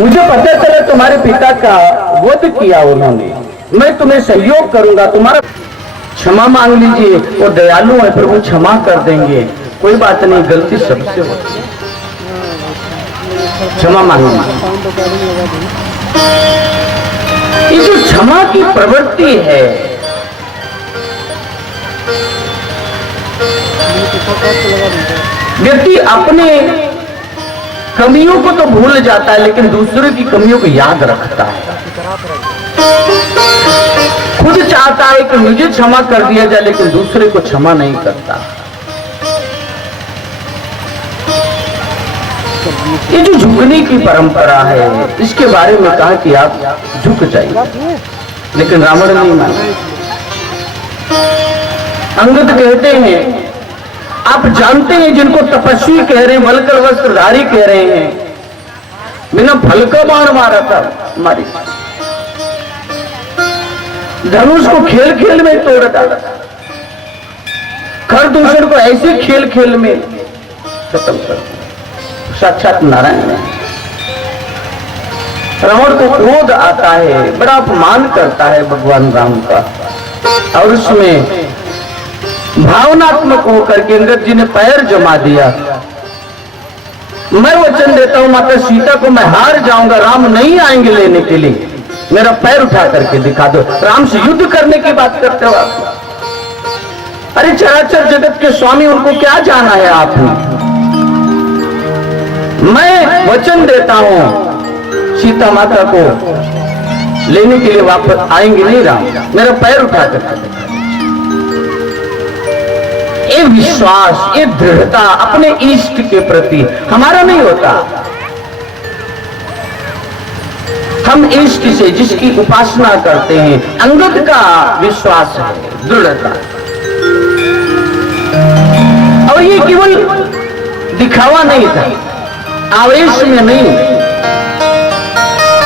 मुझे पता चला तुम्हारे पिता का वध किया उन्होंने, मैं तुम्हें सहयोग करूंगा, तुम्हारा क्षमा मांग लीजिए। वो दयालु है, प्रभु क्षमा कर देंगे, कोई बात नहीं, गलती सबसे होती है, क्षमा मांगना। ये जो क्षमा की प्रवृत्ति है, व्यक्ति अपने कमियों को तो भूल जाता है लेकिन दूसरे की कमियों को याद रखता है। खुद चाहता है कि मुझे क्षमा कर दिया जाए लेकिन दूसरे को क्षमा नहीं करता। ये जो झुकने की परंपरा है, इसके बारे में कहा कि आप झुक जाइए, लेकिन रावण नहीं माना। अंगद कहते हैं, आप जानते हैं जिनको तपस्वी कह रहे हैं, वलकर वस्त्रधारी कह रहे हैं, बिना फल का बाण मारा था हमारी, धनुष को खेल खेल में तोड़ डाला, खर दूषण को ऐसे खेल खेल में खत्म कर, साक्षात नारायण है। रावण को क्रोध आता है, बड़ा अपमान करता है भगवान राम का, और उसमें भावनात्मक होकर के अंगद जी ने पैर जमा दिया। मैं वचन देता हूं माता सीता को मैं हार जाऊंगा, राम नहीं आएंगे लेने के लिए, मेरा पैर उठा करके दिखा दो। राम से युद्ध करने की बात करते हो आप? अरे चराचर जगत के स्वामी, उनको क्या जाना है आपने? मैं वचन देता हूं सीता माता को लेने के लिए वापस आएंगे नहीं राम, मेरा पैर उठा करके। ये विश्वास, ये दृढ़ता अपने इष्ट के प्रति हमारा नहीं होता। हम इष्ट से जिसकी उपासना करते हैं, अंगद का विश्वास है, दृढ़ता, और ये केवल दिखावा नहीं था, आवेश में नहीं,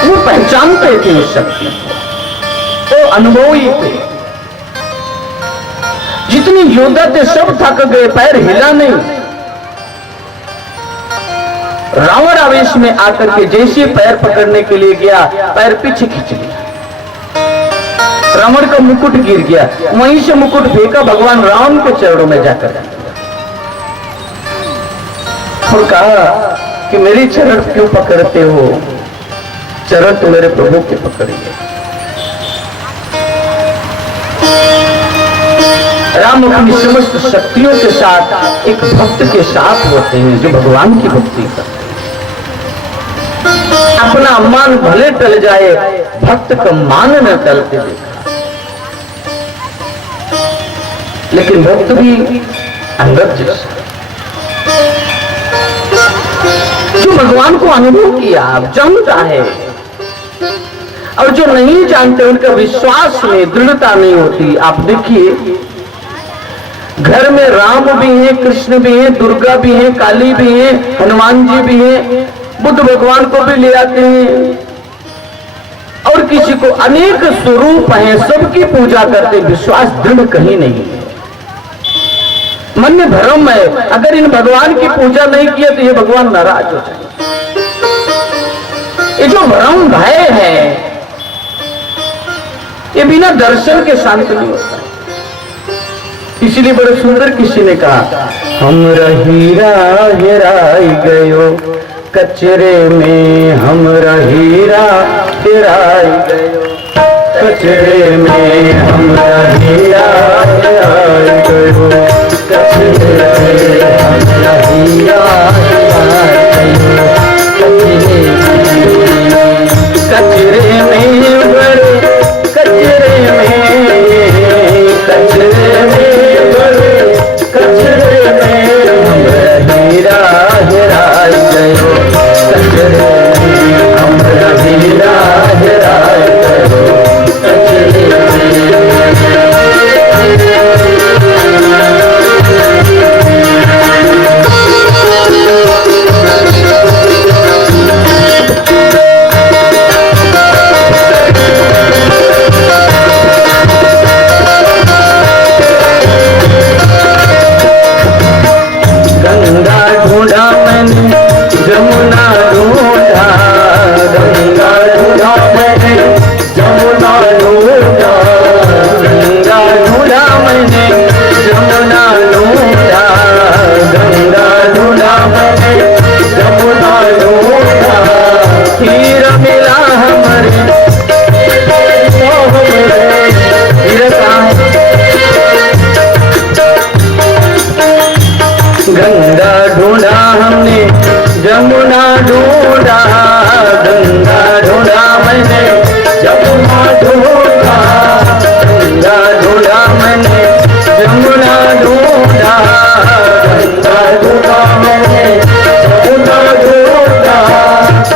वो पहचानते थे उस शक्ति को, वो अनुभवी थे। जितने योद्धा थे सब थक गए, पैर हिला नहीं। रावण आवेश में आकर के जैसे पैर पकड़ने के लिए गया, पैर पीछे खींच लिया, रावण का मुकुट गिर गया, वहीं से मुकुट फेंका भगवान राम के चरणों में जाकर और कहा कि मेरी चरण क्यों पकड़ते हो, चरण तो मेरे प्रभु के पकड़िए। राम अपनी समस्त शक्तियों के साथ एक भक्त के साथ होते हैं जो भगवान की भक्ति करते हैं। अपना मान भले टल जाए, भक्त का मान न टलते देखा, लेकिन भक्त भी अंगद जैसा जो भगवान को अनुभव किया, जानता है, और जो नहीं जानते उनका विश्वास में दृढ़ता नहीं होती। आप देखिए, घर में राम भी हैं, कृष्ण भी हैं, दुर्गा भी हैं, काली भी हैं, हनुमान जी भी हैं, बुद्ध भगवान को भी ले आते हैं, और किसी को अनेक स्वरूप हैं, सबकी पूजा करते, विश्वास दृढ़ कहीं नहीं है, मन में भ्रम है। अगर इन भगवान की पूजा नहीं किया तो ये भगवान नाराज हो जाए। ये जो भ्रम भय है, ये बिना दर्शन के शांत नहीं होता। इसलिए बड़े सुंदर किसी ने कहा, हमरा हीरा हेराई गयो कचरे में, हमरा हीरा हेराई गयो कचरे में, हमरा हीरा हेराई गयो कचरे में, हमरा हीरा हेराई गयो कचरे में, बड़े कचरे में, कचरे में, बड़े कचरे में, हमरा हीरा हेराई गयो कचरे में, हमरा हीरा हेराई गयो कचरे में। जमुना ढूंढा, गंगा ढूंढा मैंने, जमुना ढूंढा, गंगा ढूंढा मैंने, जमुना ढूंढा, गंगा ढूंढा मैंने, जमुना ढूंढा।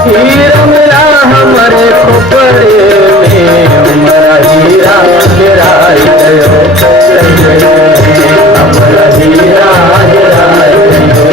हीरा मिला हमारे खोपड़े में, हमारा हीरा गिराई गयो, हमारा हीरा गिराई गयो।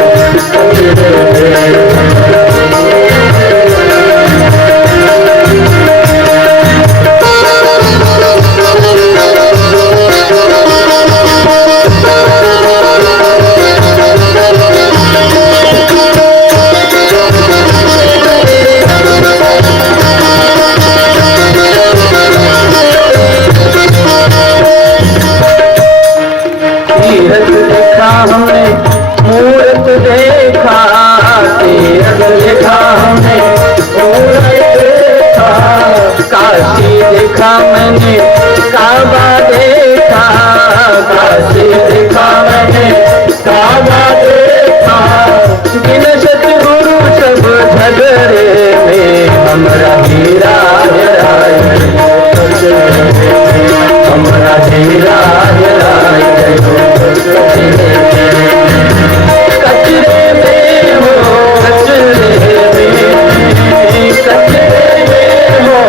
तीरथ देखा हमने, मूरत देखा, तीरथ देखा हमने, मूरत देखा, काशी देखा मैंने, काबा देखा, काशी देखा मैंने, काबा देखा। बिन सतगुरु सब झगड़े में, हमारा हीरा हेराय गयो, हमारा हीरा हेराय गयो। कचरे में हो, कचरे में, कचरे में हो,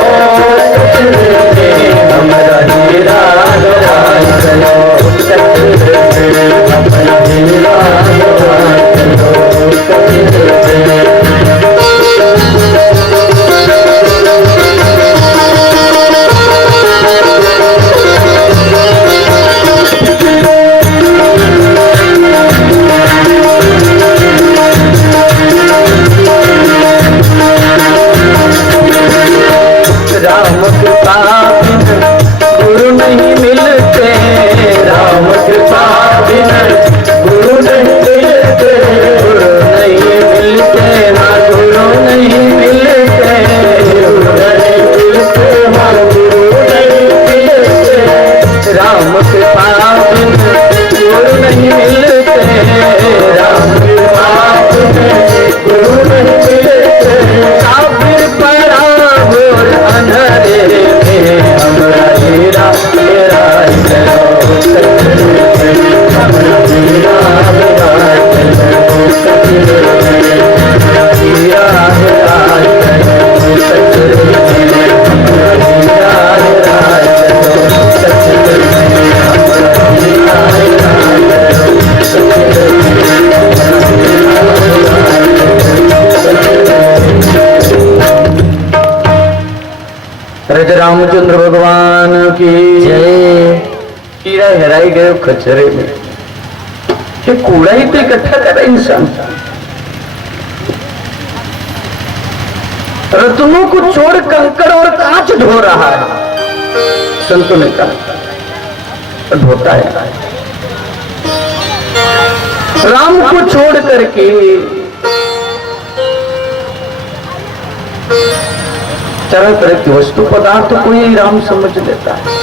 कचरे में, हमारा हीरा हेराय गयो, कचरे में, हमारा हीरा हेराय गयो, कचरे में। राम कृपा बिन गुरु नहीं मिलते, राम कृपा बिन गुरु नहीं मिलते, गुरु नहीं मिलते, हाँ गुरु नहीं मिलते, गुरु नहीं मिलते, हाँ गुरु नहीं मिलते। राम कृपा बिन गुरु नहीं मिलते, राम कृपा बिन गुरु नहीं मिलते। काफिर पड़ा घोर अंधेरे में, हमारा हीरा हेराय गयो, हमारा हीरा हेराय गयो, हमारा हीरा हेराय गयो, हमारा हीरा हेराय गयो, हमारा हीरा हेराय गयो। रज रामचंद्र भगवान की जय। हीरा हेराई गए कचरे में, ये कूड़ा ही तो इकट्ठा कर इंसान। रत्नों को छोड़ कंकड़ और कांच ढो रहा है, संतों ने कहा ढोता है। राम को छोड़ करके तरह तरह की वस्तु पदार्थ को ही राम समझ लेता है।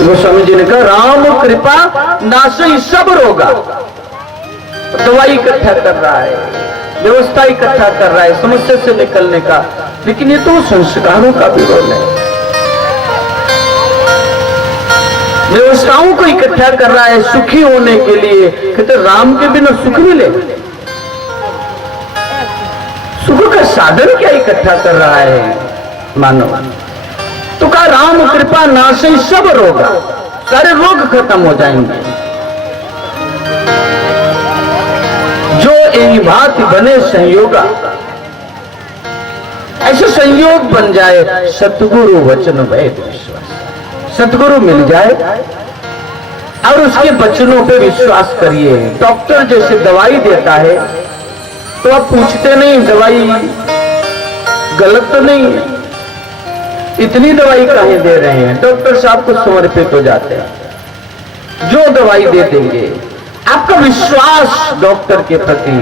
गोस्वामी जी ने कहा राम कृपा नाशई सब रोगा। दवाई इकट्ठा कर रहा है, व्यवस्था इकट्ठा कर रहा है समस्या से निकलने का, लेकिन ये तो संस्कारों का विरोध है। व्यवस्थाओं को इकट्ठा कर रहा है सुखी होने के लिए, कहते राम के बिना सुख मिले। सुख का साधन क्या इकट्ठा कर रहा है मानव? तो कहा राम कृपा नाशई सब रोग, सारे रोग खत्म हो जाएंगे। जो यही बात बने संयोगा, ऐसे संयोग बन जाए सतगुरु वचन वैद विश्वास। सतगुरु मिल जाए और उसके वचनों पे विश्वास करिए। डॉक्टर जैसे दवाई देता है तो आप पूछते नहीं दवाई गलत तो नहीं है, इतनी दवाई काहे दे रहे हैं? डॉक्टर साहब को समर्पित हो जाते हैं, जो दवाई दे देंगे। आपका विश्वास डॉक्टर के प्रति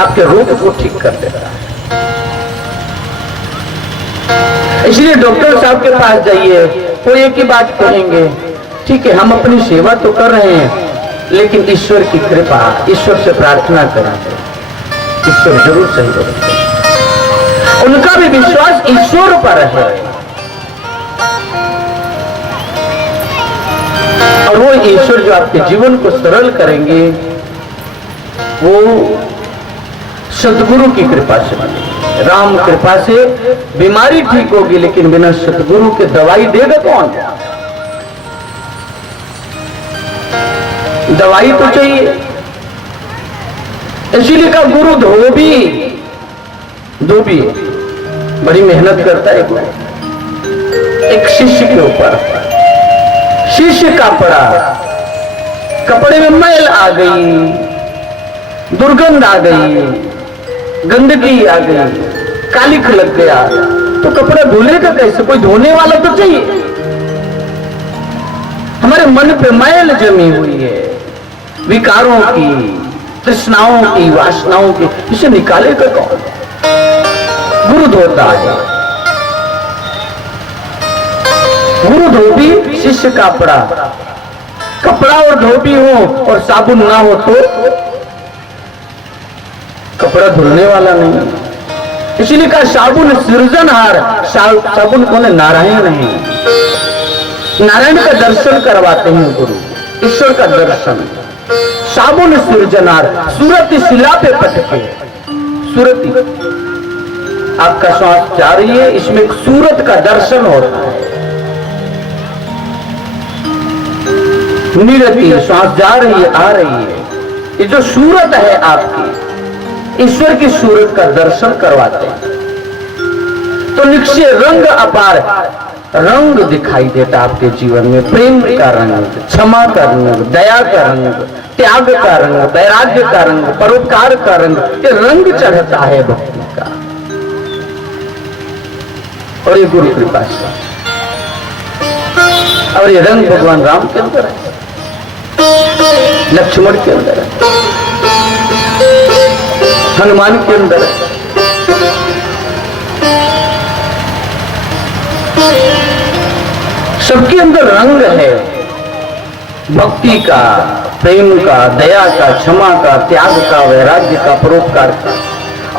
आपके रोग को ठीक कर देता है। इसलिए डॉक्टर साहब के पास जाइए, वो एक ही बात कहेंगे, ठीक है हम अपनी सेवा तो कर रहे हैं, लेकिन ईश्वर की कृपा, ईश्वर से प्रार्थना करें ईश्वर जरूर सही करेंगे। उनका भी विश्वास ईश्वर पर है और वो ईश्वर जो आपके जीवन को सरल करेंगे वो सदगुरु की कृपा से मिलेगी। राम कृपा से बीमारी ठीक होगी, लेकिन बिना सदगुरु के दवाई देगा कौन? दवाई तो चाहिए, इसीलिए का गुरु धोबी बड़ी मेहनत करता है गुरु। एक शिष्य के ऊपर, शिष्य का पड़ा, कपड़े में मैल आ गई, दुर्गंध आ गई, गंदगी आ गई, कालिख लग गया, तो कपड़ा धुलेगा कैसे? कोई धोने वाला तो चाहिए। हमारे मन पे मैल जमी हुई है, विकारों की, तृष्णाओं की, वासनाओं की, इसे निकालेगा कौन? गुरु धोता है। गुरु धोबी, शिष्य कपड़ा। कपड़ा और धोबी हो और साबुन ना हो तो कपड़ा धुलने वाला नहीं। इसलिए कहा साबुन सृजनहार, साबुन कौन है? नारायण है। नारायण का दर्शन करवाते हैं गुरु, ईश्वर का दर्शन। साबुन सृजनहार, सूरत शिला पे पटके, सूरती आपका श्वास जा रही है, इसमें एक सूरत का दर्शन होता है। निरति श्वास जा रही है, आ रही है, ये जो सूरत है आपकी, ईश्वर की सूरत का दर्शन करवाते हैं तो निश्चय रंग अपार रंग दिखाई देता आपके जीवन में। प्रेम का रंग, क्षमा का रंग, दया का रंग, त्याग का रंग, वैराग्य का रंग, परोपकार का रंग, ये रंग चढ़ता है भक्ति का। और ये गुरु कृपा से, और ये रंग भगवान राम के अंदर है, लक्ष्मण के अंदर है, हनुमान के अंदर है। सबके अंदर रंग है भक्ति का, प्रेम का, दया का, क्षमा का, त्याग का, वैराग्य का, परोपकार का।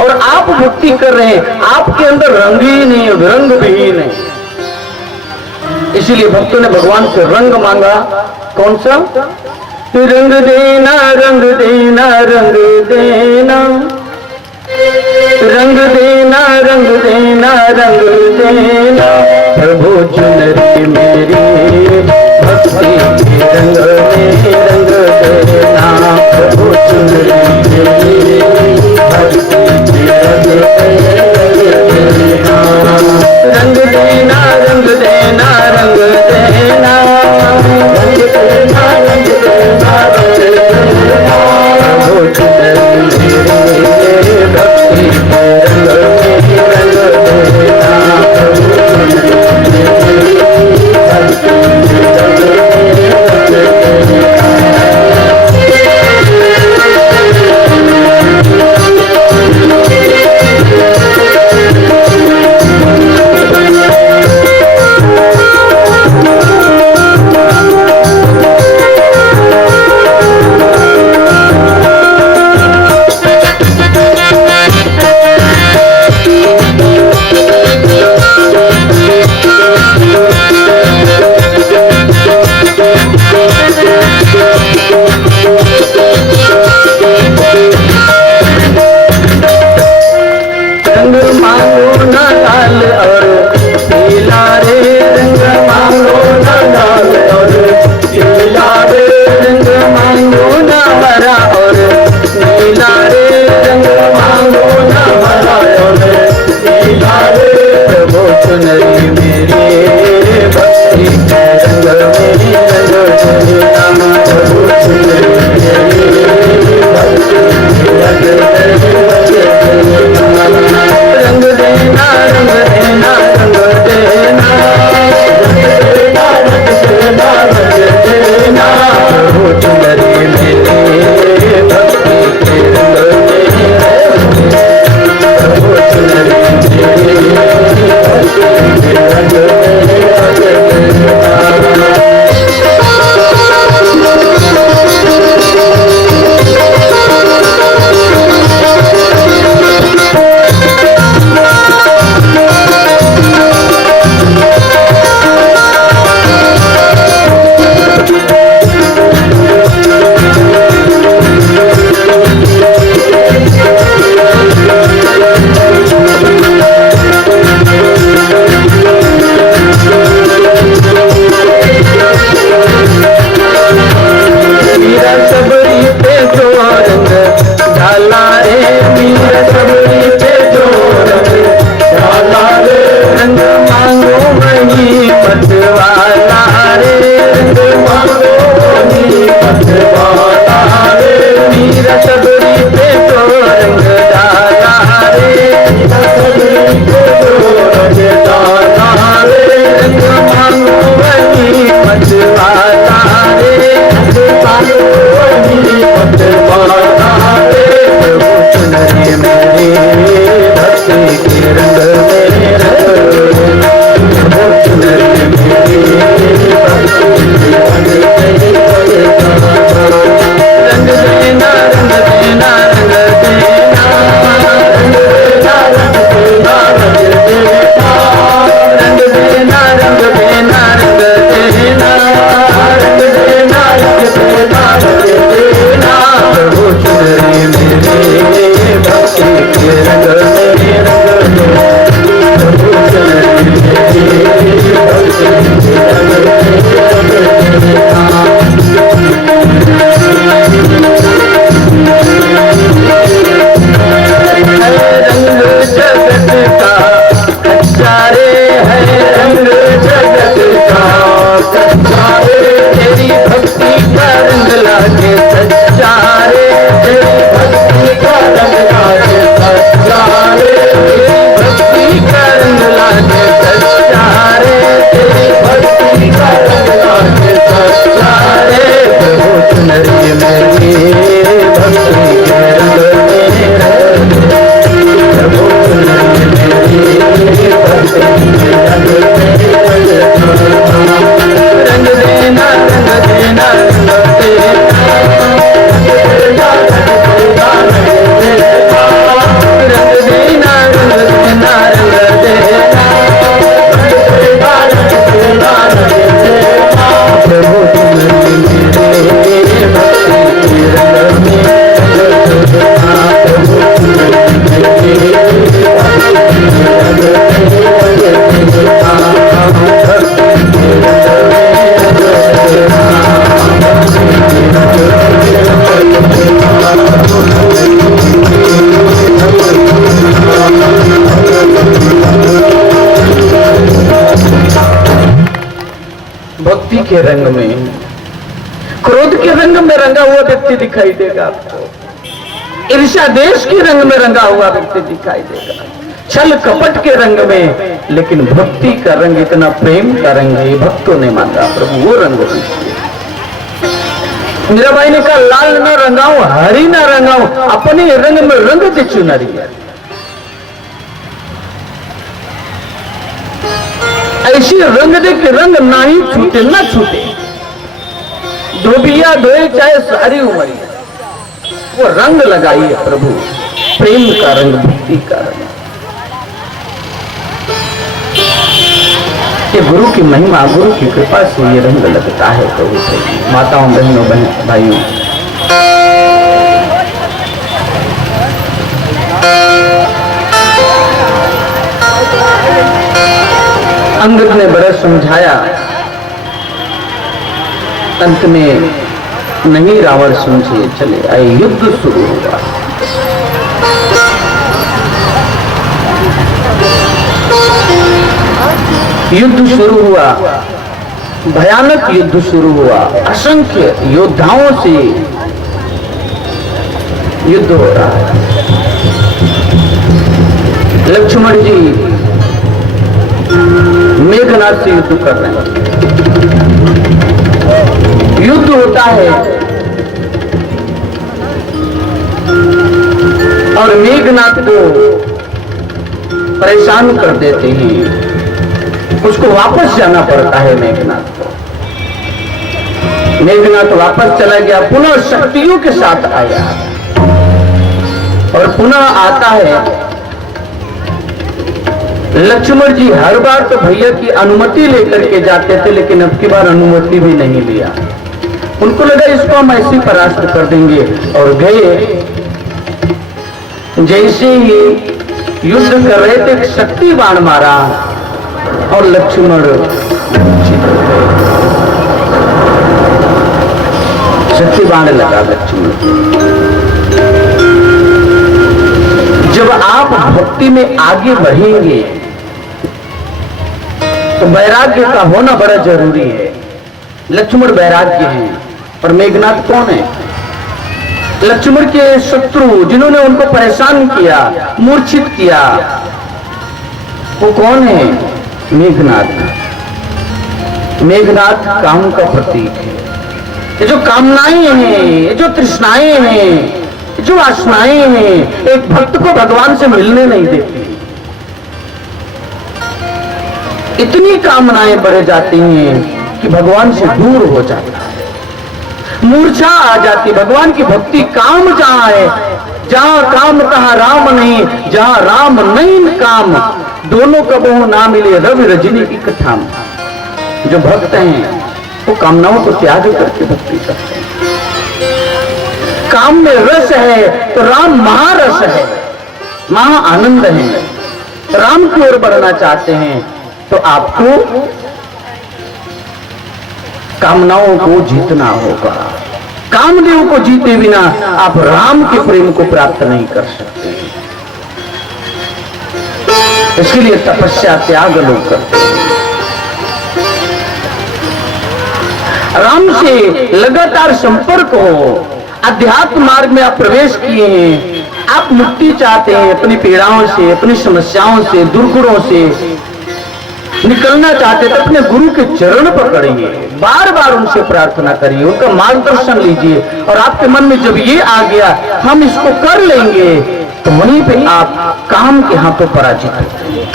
और आप भक्ति कर रहे हैं, आपके अंदर रंग ही नहीं है, रंग विहीन है। इसीलिए भक्तों ने भगवान से रंग मांगा। कौन सा? रंग देना, रंग देना, रंग देना, रंग देना, रंग देना, रंग देना, प्रभु चुनरी मेरी भक्ति के रंग में रंग देना, प्रभु चुनरी मेरी भक्ति के रंग देना, रंग देना, रंग देना, रंग देना, रंग देना, रंग देना, रंग देना, प्रभु चुनरी मेरी भक्ति के रंग में रंग देना, प्रभु चुनरी मेरी भक्ति के रंग में रंग देना। चुनरी मेरी भक्ति के रंग में वो चुनरी मेरी भक्ति के रंग रंग देना रंग देना रंग देना रंग देना रंग देना रंग देना रंग देना रंग देना रंग देना रंग देना रंग देना प्रभु चुनरी मेरे भक्ति के रंग में रंग प्रभु चुनरी मेरे भक्ति के रंग रंग जगत का कच्चा रे है रंग जगत का कच्चा रे तेरी भक्ति का रंग लागे सच्चा रे तेरी भक्ति का रंग लागे सच्चा रे तेरी भक्ति का रंग लागे सच्चा रे तेरी भक्ति का रंग लागे सच्चा रे प्रभु चुनरी मेरी भक्ति के रंग में प्रभु चुनरी मेरी भक्ति के रंग में रंग देना रंग देना रंग देना रंग देना रंग देना रंग देना प्रभु चुनरी मेरे भक्ति के रंग में प्रभु चुनरी मेरे भक्ति के रंग में क्रोध के रंग में रंगा हुआ व्यक्ति दिखाई देगा आपको, ईर्ष्या देश के रंग में रंगा हुआ व्यक्ति दिखाई देगा, छल कपट के रंग में, लेकिन भक्ति का रंग इतना प्रेम का रंग है, भक्तों ने मांगा प्रभु वो रंग दीजिए। मीराबाई ने कहा लाल न रंगाऊं हरी न रंगाऊं अपने रंग में रंग दे चुनरी। ऐसी रंग दे के रंग ना ही छूटे ना छूटे, धोबिया धोए चाहे सारी उम्र, वो रंग लगाइए प्रभु, प्रेम का रंग, भक्ति का रंग। ये गुरु की महिमा, गुरु की कृपा से ये रंग लगता है प्रभु से। माताओं बहनों भाइयों, अंगद ने बड़ा समझाया, अंत में नहीं रावण समझे चले आए, युद्ध शुरू हुआ। युद्ध शुरू हुआ, भयानक युद्ध शुरू हुआ, असंख्य योद्धाओं से युद्ध हो रहा है। लक्ष्मण जी मेघनाथ से युद्ध कर रहे हैं, युद्ध होता है और मेघनाथ को परेशान कर देते हैं, उसको वापस जाना पड़ता है मेघनाथ को। मेघनाथ वापस चला गया, पुनः शक्तियों के साथ आया और पुनः आता है। लक्ष्मण जी हर बार तो भैया की अनुमति लेकर के जाते थे, लेकिन अब की बार अनुमति भी नहीं लिया। उनको लगा इसको हम ऐसे परास्त कर देंगे और गए। जैसे ही युद्ध कर रहे थे, शक्ति बाण मारा और लक्ष्मण शक्ति बाण लगा लक्ष्मण। जब आप भक्ति में आगे बढ़ेंगे तो वैराग्य का होना बड़ा जरूरी है। लक्ष्मण वैराग्य हैं और मेघनाथ कौन है? लक्ष्मण के शत्रु जिन्होंने उनको परेशान किया, मूर्छित किया, वो कौन है? मेघनाथ। मेघनाथ काम का प्रतीक है। ये जो कामनाएं हैं, ये जो तृष्णाएं हैं, जो वासनाएं हैं एक भक्त को भगवान से मिलने नहीं देती। इतनी कामनाएं बढ़ जाती हैं कि भगवान से दूर हो जाता है, मूर्छा आ जाती। भगवान की भक्ति काम जहां है, जहां काम तहां राम नहीं, जहां राम नहीं काम, दोनों कबहू ना मिले रवि रजनी इकट्ठा। जो भक्त हैं वो कामनाओं को त्याग करके भक्ति करते हैं। काम में रस है तो राम महारस है, महा आनंद है। राम की ओर बढ़ना चाहते हैं तो आपको कामनाओं को जीतना होगा। कामदेव को जीते बिना आप राम के प्रेम को प्राप्त नहीं कर सकते। इसके लिए तपस्या त्याग लोग करते हैं। राम से लगातार संपर्क हो। अध्यात्म मार्ग में आप प्रवेश किए हैं, आप मुक्ति चाहते हैं, अपनी पीड़ाओं से, अपनी समस्याओं से, दुर्गुणों से निकलना चाहते हैं तो अपने गुरु के चरण पकड़िए, बार बार उनसे प्रार्थना करिए, उनका मार्गदर्शन लीजिए। और आपके मन में जब ये आ गया हम इसको कर लेंगे, तो वहीं पे आप काम के हाथों पराजित होते।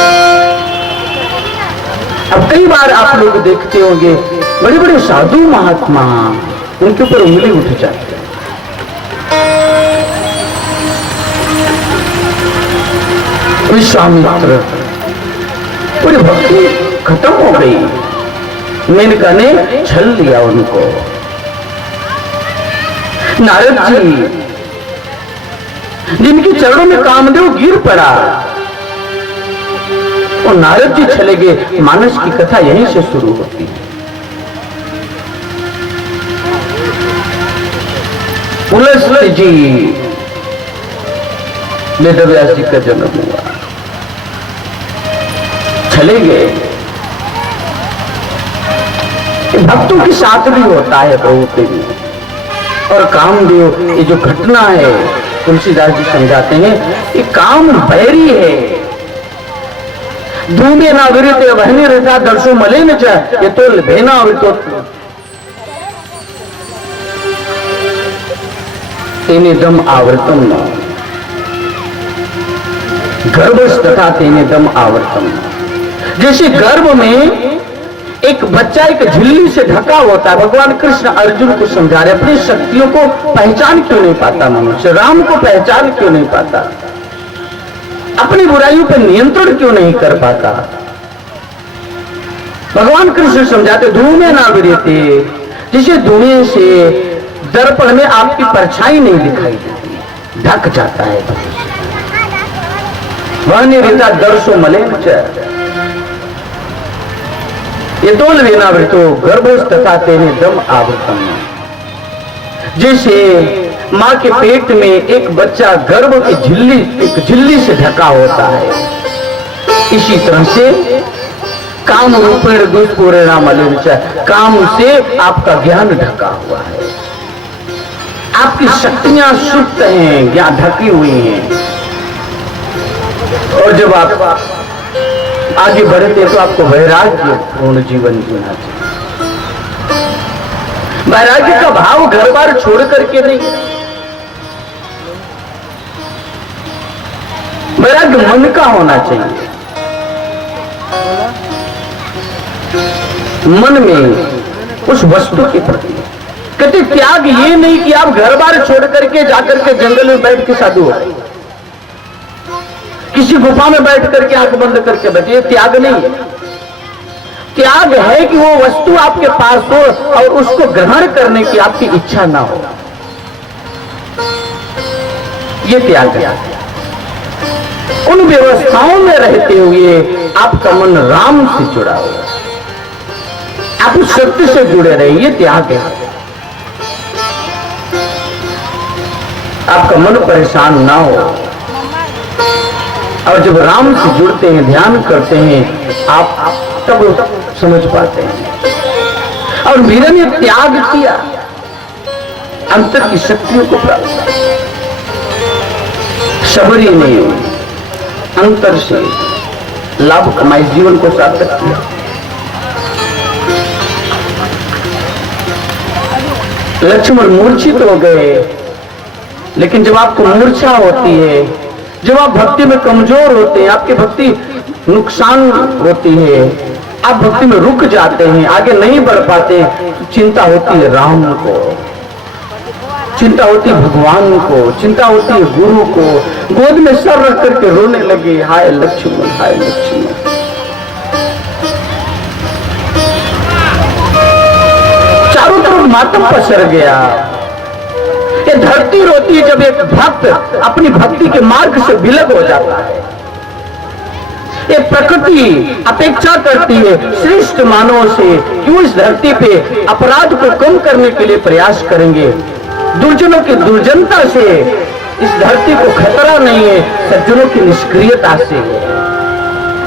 अब कई बार आप लोग देखते होंगे बड़े बड़े साधु महात्मा, उनके ऊपर उंगली उठ जाती है। विश्वामित्र पूरी भक्ति खत्म हो गई, मेनका ने छल लिया उनको। नारद जी जिनके चरणों में कामदेव गिर पड़ा, और नारद जी चले गए। मानस की कथा यहीं से शुरू होती है। पुलस्त्य जी वेदव्यास जी का जन्म हुआ, चले गए। भक्तों के साथ भी होता है प्रभु प्रेमी। और कामदेव, ये जो घटना है तुलसीदास जी समझाते हैं, ये काम बैरी है। धूमे ना विरते वहने रहता दर्शो मले न चा, ये तो भेना तो तेने दम आवृतम न गर्भस तथा तेने दम आवृतम। जैसे गर्भ में एक बच्चा एक झिल्ली से ढका होता है, भगवान कृष्ण अर्जुन को समझा रहे अपनी शक्तियों को पहचान क्यों नहीं पाता मनुष्य, राम को पहचान क्यों नहीं पाता, अपनी बुराइयों पर नियंत्रण क्यों नहीं कर पाता। भगवान कृष्ण समझाते धूमे ना विरते, जिसे धुएं से दर्पण में आपकी परछाई नहीं दिखाई देती, ढक जाता है। वह निरिता दर्शो मले ये तोल वेनावृतो गर्भोस तथा तेने दम आवृतम। जैसे मां के पेट में एक बच्चा गर्भ की झिल्ली से ढका होता है, इसी तरह से काम रूपेण दुष्पूर्णाम अलिंचा, काम से आपका ज्ञान ढका हुआ है, आपकी शक्तियां सुप्त हैं, ज्ञान ढकी हुई हैं। और जब आप आगे बढ़ते तो आपको वैराग्य पूर्ण जीवन जीना चाहिए। वैराग्य का भाव घर बार छोड़ करके नहीं, वैराग्य मन का होना चाहिए। मन में उस वस्तु के प्रति कहते त्याग ये नहीं कि आप घर बार छोड़ करके जाकर के जंगल में बैठ के साधु हो, किसी गुफा में बैठ करके आंख बंद करके बैठे, त्याग नहीं है। त्याग है कि वो वस्तु आपके पास हो और उसको ग्रहण करने की आपकी इच्छा ना हो, ये त्याग है। उन व्यवस्थाओं में रहते हुए आपका मन राम से जुड़ा हो, आप उस शक्ति से जुड़े रहे, ये त्याग है। आपका मन परेशान ना हो, और जब राम से जुड़ते हैं, ध्यान करते हैं, आप तब समझ पाते हैं। और मीरा ने त्याग किया, अंतर की शक्तियों को प्राप्त। शबरी ने अंतर से लाभ कमाई, जीवन को सार्थक किया। लक्ष्मण मूर्छित हो गए, लेकिन जब आपको मूर्छा होती है, जब आप भक्ति में कमजोर होते हैं, आपकी भक्ति नुकसान होती है, आप भक्ति में रुक जाते हैं, आगे नहीं बढ़ पाते, तो चिंता होती है राम को, चिंता होती है भगवान को, चिंता होती है गुरु को। गोद में सर रख करके रोने लगे, हाय लक्ष्मण, हाय लक्ष्मण। चारों तरफ मातम पसर गया। ये धरती रोती है जब एक भक्त अपनी भक्ति के मार्ग से विलग हो जाता है। ये प्रकृति अपेक्षा करती है श्रेष्ठ मानवों से, क्यों इस धरती पे अपराध को कम करने के लिए प्रयास करेंगे। दुर्जनों की दुर्जनता से इस धरती को खतरा नहीं है, सज्जनों की निष्क्रियता से।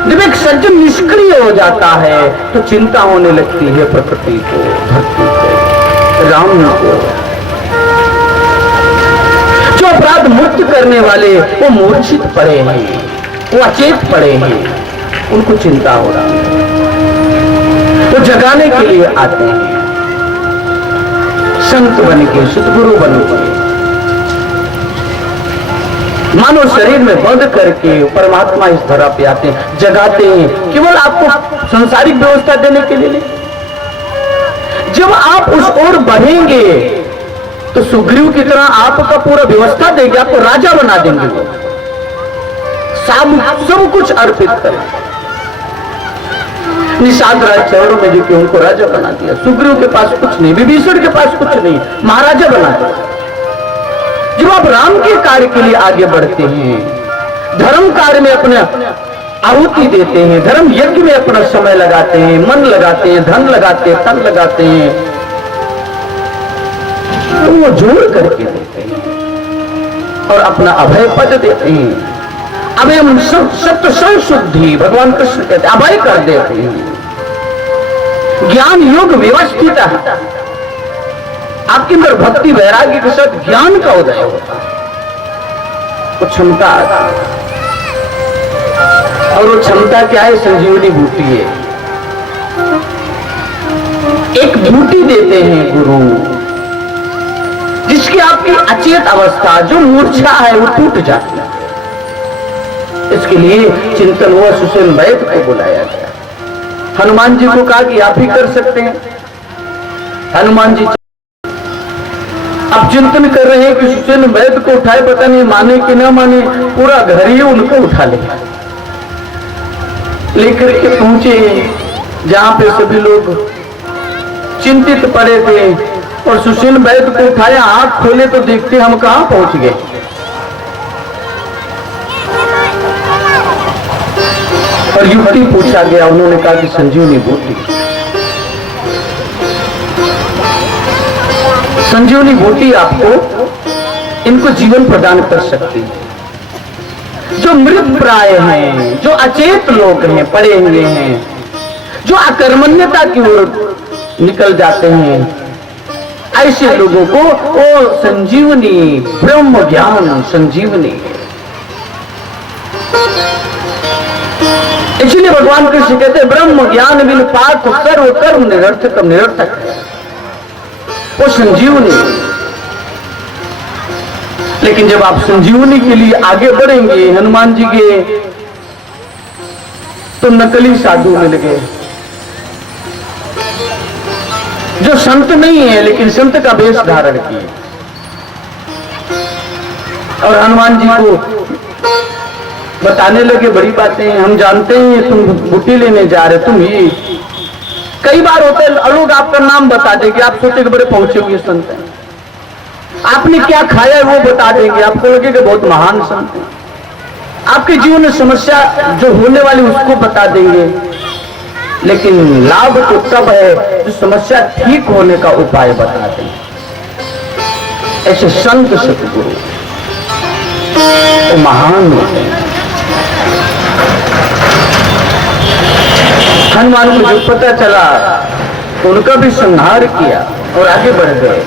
जब एक सज्जन निष्क्रिय हो जाता है तो चिंता होने लगती है प्रकृति को, धरती को, राम को। जो अपराध मुक्त करने वाले वो मूर्छित पड़े हैं, वो अचेत पड़े हैं, उनको चिंता हो रहा है, वो जगाने के लिए आते हैं, संत बन के, सदगुरु बन के, मानव शरीर में बंद करके परमात्मा इस धरा पे आते हैं, जगाते हैं, केवल आपको सांसारिक व्यवस्था देने के लिए नहीं। जब आप उस ओर बढ़ेंगे तो सुग्रीव की तरह आपका पूरा व्यवस्था देंगे, आपको राजा बना देंगे, वो सब कुछ अर्पित करें। निषाद राज चरणों में जो उनको राजा बना दिया। सुग्रीव के पास कुछ नहीं, विभीषण के पास कुछ नहीं, महाराजा बना दिया। जब आप राम के कार्य के लिए आगे बढ़ते हैं, धर्म कार्य में अपने आहुति देते हैं, धर्म यज्ञ में अपना समय लगाते हैं, मन लगाते हैं, धन लगाते हैं, तन लगाते हैं, तो वो जोड़ करके देते हैं और अपना अभय पद देते हैं। अभय सत्य संशुद्धि, भगवान कृष्ण कहते हैं, अभय कर देते हैं। ज्ञान योग व्यवस्थित है, आपके अंदर भक्ति वैराग्य के साथ ज्ञान का उदय होता है, वो क्षमता आता है। और वो क्षमता क्या है? संजीवनी बूटी है। एक बूटी देते हैं गुरु, जिसकी आपकी अचेत अवस्था, जो मूर्छा है, वो टूट जाती है। इसके लिए चिंतन हुआ, सुषेण वैद्य को बुलाया गया। हनुमान जी को कहा कि आप ही कर सकते हैं। हनुमान जी अब चिंतन कर रहे हैं कि सुषेण वैद्य को उठाए, पता नहीं माने कि ना माने, पूरा घर ही उनको उठा लेगा। लेकर के पहुंचे जहां पे सभी लोग चिंतित पड़े थे, और सुषेण वैद्य को उठाया, आंख खोले तो देखते हम कहां पहुंच गए। और युक्ति पूछा गया, उन्होंने कहा कि संजीवनी बूटी, संजीवनी बूटी आपको इनको जीवन प्रदान कर सकती है। जो मृत प्राय हैं, जो अचेत लोग हैं, पड़े हुए हैं, जो अकर्मण्यता की ओर निकल जाते हैं, ऐसे लोगों को वो संजीवनी, ब्रह्म ज्ञान संजीवनी। इसलिए भगवान कृष्ण कहते हैं ब्रह्म ज्ञान बिन पार्थ सर्व कर्म निरर्थक निरर्थक है, वो संजीवनी। लेकिन जब आप संजीवनी के लिए आगे बढ़ेंगे हनुमान जी के, तो नकली साधु मिल गए, जो संत नहीं है लेकिन संत का वेश धारण किए। और हनुमान जी को बताने लगे बड़ी बातें, हम जानते हैं तुम बूटी लेने जा रहे, तुम ही। कई बार होते हैं लोग आपका नाम बता देंगे, आप सोचे कि बड़े पहुंचे हुए संत हैं। आपने क्या खाया है वो बता देंगे, आपको लगेगा बहुत महान संत हैं। आपके जीवन में समस्या जो होने वाली उसको बता देंगे, लेकिन लाभ तो तब है जो समस्या ठीक होने का उपाय बता देंगे। ऐसे संत सतगुरु तो महान होते हैं। हनुमान को जो पता चला तो उनका भी संहार किया और आगे बढ़ गए।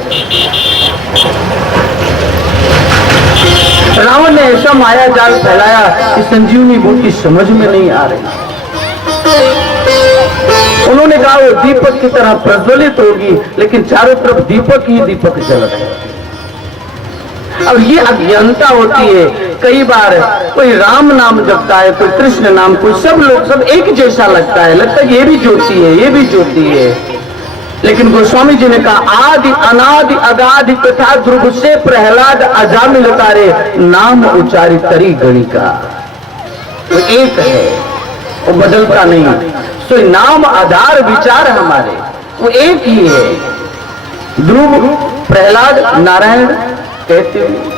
रावण ने ऐसा माया जाल फैलाया कि संजीवनी बूटी समझ में नहीं आ रही। उन्होंने कहा वो दीपक की तरह प्रज्वलित होगी, लेकिन चारों तरफ दीपक ही दीपक जल रहे। अब ये अज्ञानता होती है। कई बार कोई राम नाम जपता है, कोई कृष्ण नाम, कोई सब लोग सब एक जैसा लगता है, लगता है ये भी ज्योति है, ये भी ज्योति है। लेकिन गोस्वामी जी ने कहा आदि अनादि अगाधि तथा ध्रुव से प्रहलाद अजामिल तारे नाम उच्चारित तरी गणिका। वो एक है, वो बदलता नहीं। तो नाम आधार विचार हमारे वो एक ही है। ध्रुव प्रहलाद नारायण कहते हैं।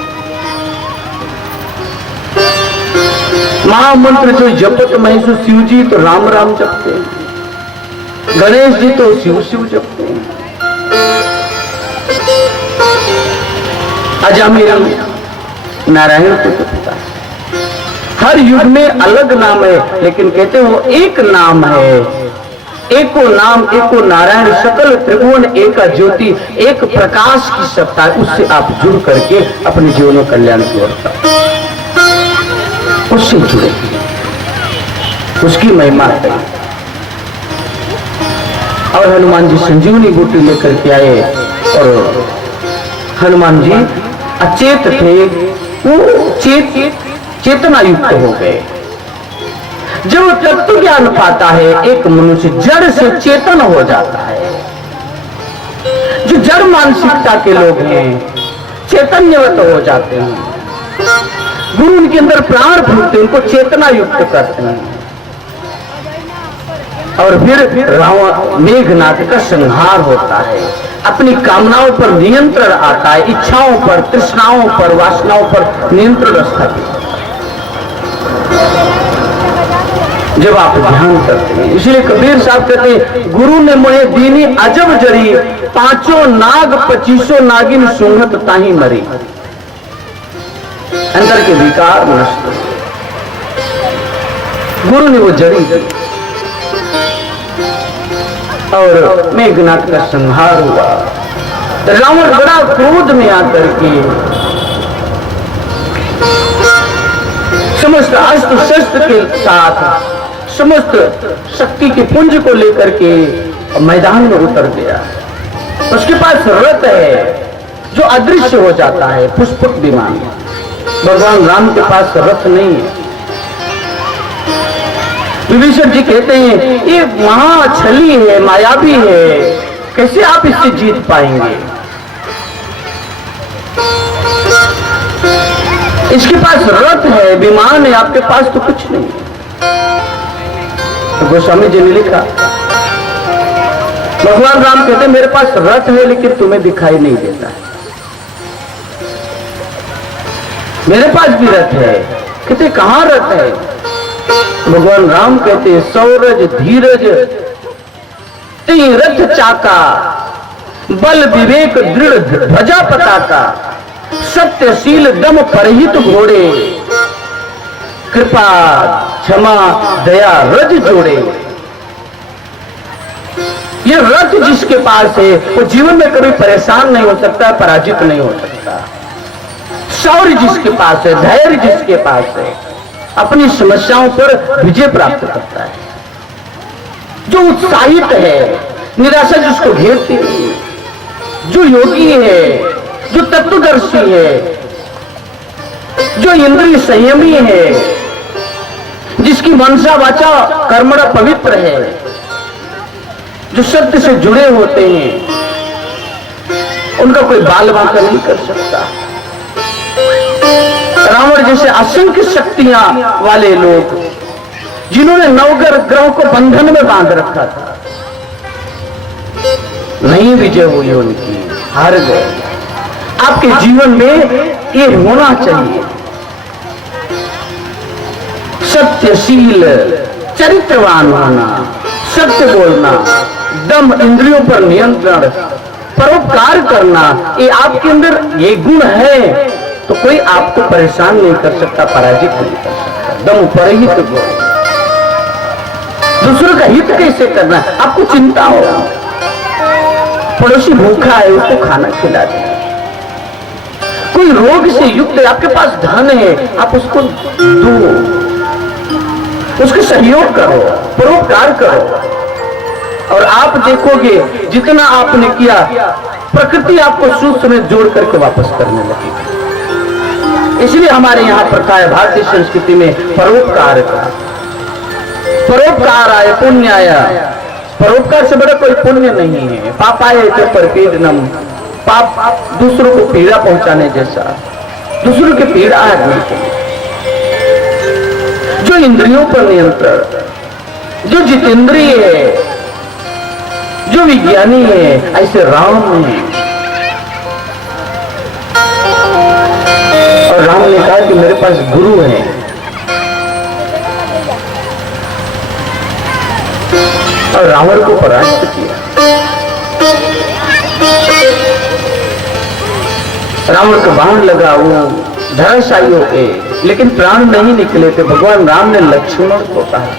महामंत्र जो जपत महसू शिव जी तो राम राम जपते हैं, गणेश जी तो शिव शिव जपते हैं, अजामिल नारायण को जपता है। हर युग में अलग नाम है, लेकिन कहते हैं वो एक नाम है। एको नाम एको नारायण सकल त्रिभुवन एक ज्योति, एक प्रकाश की सत्ता है। उससे आप जुड़ करके अपने जीवन में कल्याण की ओर उससे जुड़े, उसकी महिमा करें। और हनुमान जी संजीवनी बूटी लेकर के आए और हनुमान जी अचेत थे, वो चेतना युक्त हो गए। जब तत्व ज्ञान पाता है एक मनुष्य जड़ से चेतन हो जाता है। जो जड़ मानसिकता के लोग हैं चैतन्यवत हो जाते हैं। गुरु उनके अंदर प्राण फूटते हैं, उनको चेतना युक्त करते हैं। और फिर रावण मेघनाथ का संहार होता है। अपनी कामनाओं पर नियंत्रण आता है, इच्छाओं पर, तृष्णाओं पर, वासनाओं पर नियंत्रण स्थापित। जब आप ध्यान करते हैं, इसलिए कबीर साहब कहते हैं गुरु ने मोहे दीनी अजब जरी, पांचों नाग पचीसों नागिन सुंगत ताही मरी। अंदर के विकार नष्ट, गुरु ने वो जड़ी दी और मेघनाथ का संहार हुआ। रावण बड़ा क्रोध में आकर के समस्त अस्त्र शस्त्र के साथ समस्त शक्ति के पुंज को लेकर के मैदान में उतर गया। उसके पास रथ है जो अदृश्य हो जाता है, पुष्पक विमान। भगवान राम के पास रथ नहीं है। विभीषण जी कहते हैं ये महाछली है, मायावी है, कैसे आप इससे जीत पाएंगे? इसके पास रथ है, विमान है, आपके पास तो कुछ नहीं है। तो गोस्वामी जी ने लिखा, भगवान राम कहते मेरे पास रथ है लेकिन तुम्हें दिखाई नहीं देता है। मेरे पास भी रथ है, कहते कहां रथ है? भगवान राम कहते सौरज धीरज तीन रथ चाका, बल विवेक दृढ़ ध्वजा पताका, सत्यशील दम परहित घोड़े, कृपा क्षमा दया रज जोड़े। ये रथ जिसके पास है वो जीवन में कभी परेशान नहीं हो सकता, पराजित नहीं हो सकता। शौर्य जिसके पास है, धैर्य जिसके पास है, अपनी समस्याओं पर विजय प्राप्त करता है। जो उत्साहित है, निराशा जिसको घेरती है, जो योगी है, जो तत्वदर्शी है, जो इंद्रिय संयमी है, जिसकी मनसा वाचा कर्मणा पवित्र है, जो सत्य से जुड़े होते हैं, उनका कोई बाल बांका नहीं कर सकता। रावण जैसे असंख्य शक्तियां वाले लोग जिन्होंने नवग्रह ग्रहों को बंधन में बांध रखा था, नहीं विजय हुई उनकी, हार गए। आपके जीवन में ये होना चाहिए, सत्यशील चरित्रवान होना, सत्य बोलना, दम इंद्रियों पर नियंत्रण, परोपकार करना, ये आपके अंदर ये गुण है तो कोई आपको परेशान नहीं कर सकता, पराजित नहीं कर सकता। दम परहित गुण, दूसरों का हित कैसे करना है, आपको चिंता हो। पड़ोसी भूखा है उसको खाना खिला दें, कोई रोग से युक्त है, आपके पास धन है, आप उसको दो, उसको सहयोग करो, परोपकार करो। और आप देखोगे जितना आपने किया प्रकृति आपको सूक्ष्म में जोड़ करके वापस करने लगेगी। इसलिए हमारे यहाँ प्रथा है भारतीय संस्कृति में परोपकार का। परोपकार आय पुण्याय, परोपकार से बड़ा कोई पुण्य नहीं है। पापाय च परपीडनम, पाप दूसरों को पीड़ा पहुंचाने जैसा, दूसरों की पीड़ा आदमी के लिए। जो इंद्रियों पर नियंत्रण, जो जितेंद्रिय है, जो विज्ञानी है, ऐसे राम है। और राम ने कहा कि मेरे पास गुरु है, और रावण को परास्त किया। रावण का बाण लगा, वो धराशायी हो गए, लेकिन प्राण नहीं निकले थे। भगवान राम ने लक्ष्मण को कहा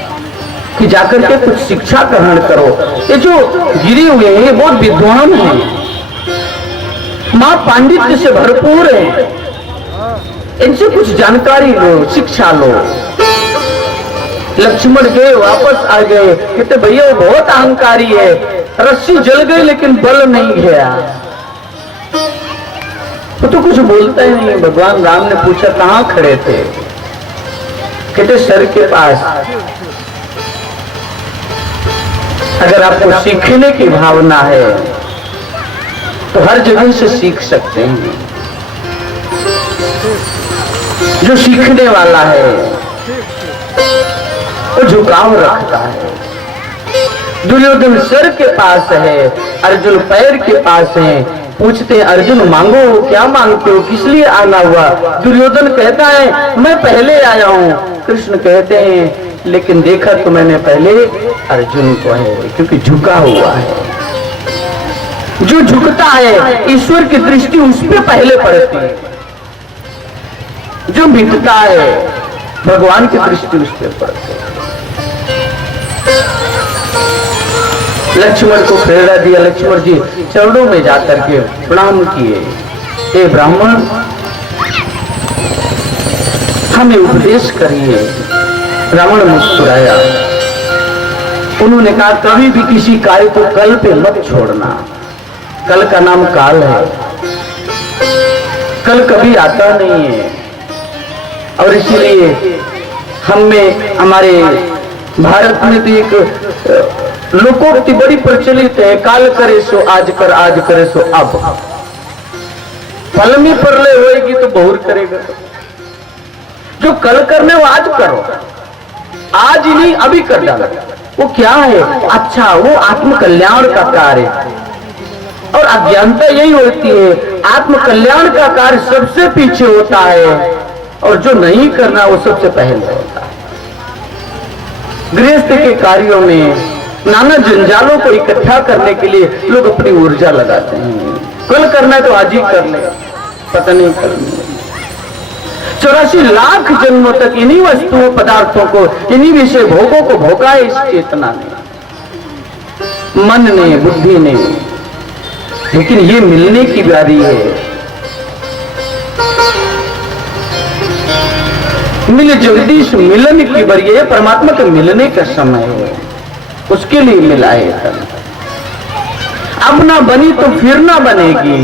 कि जाकर के कुछ शिक्षा ग्रहण करो। ये जो गिरे हुए हैं बहुत विद्वान हैं, मां पांडित्य से भरपूर है, इनसे कुछ जानकारी लो, शिक्षा लो। लक्ष्मण गए, वापस आ गए, कहते भैया वो बहुत अहंकारी है, रस्सी जल गई लेकिन बल नहीं गया। तो कुछ बोलता ही नहीं। भगवान राम ने पूछा कहां खड़े थे? कहते सर के पास। अगर आपको सीखने की भावना है तो हर जगह से सीख सकते हैं। जो सीखने वाला है वो झुकाव रखता है। दुर्योधन सर के पास है, अर्जुन पैर के पास है। पूछते हैं अर्जुन मांगो, क्या मांगते हो, किस लिए आना हुआ? दुर्योधन कहता है मैं पहले आया हूं। कृष्ण कहते हैं लेकिन देखा तो मैंने पहले अर्जुन को है, क्योंकि झुका हुआ है। जो झुकता है ईश्वर की दृष्टि उस पर पहले पड़ती है। जो मिटता है भगवान की दृष्टि उस पर पड़ती है। लक्ष्मण को प्रेरणा दिया। लक्ष्मण जी चरणों में जाकर के प्रणाम किए, हे ब्राह्मण हमें उपदेश करिए। रावण मुस्कुराया। उन्होंने कहा कभी भी किसी कार्य को कल पे मत छोड़ना। कल का नाम काल है, कल कभी आता नहीं है। और इसीलिए हमें हमारे भारत में तो एक लोकोक्ति बड़ी प्रचलित है, काल करे सो आज कर, आज करे सो अब। फल में परले होएगी तो बहुर करेगा। जो कल करने वो आज करो, आज ही नहीं अभी कर डालो। वो क्या है? अच्छा, वो आत्म कल्याण का कार्य। और अज्ञानता यही होती है, आत्म कल्याण का कार्य सबसे पीछे होता है और जो नहीं करना वो सबसे पहले होता है। गृहस्थ के कार्यों में नाना जंजालों को इकट्ठा करने के लिए लोग अपनी ऊर्जा लगाते हैं। कल करना है तो आज ही कर ले, पता नहीं करना। 84 लाख जन्मों तक इन्हीं वस्तुओं पदार्थों को, इन्हीं विषय भोगों को भोगा है इस चेतना ने, मन ने, बुद्धि ने। लेकिन ये मिलने की बारी है। मिल जगदीश मिलन की बारी है। परमात्मा के मिलने का समय है, उसके लिए मिला है। अब ना बनी तो फिर ना बनेगी।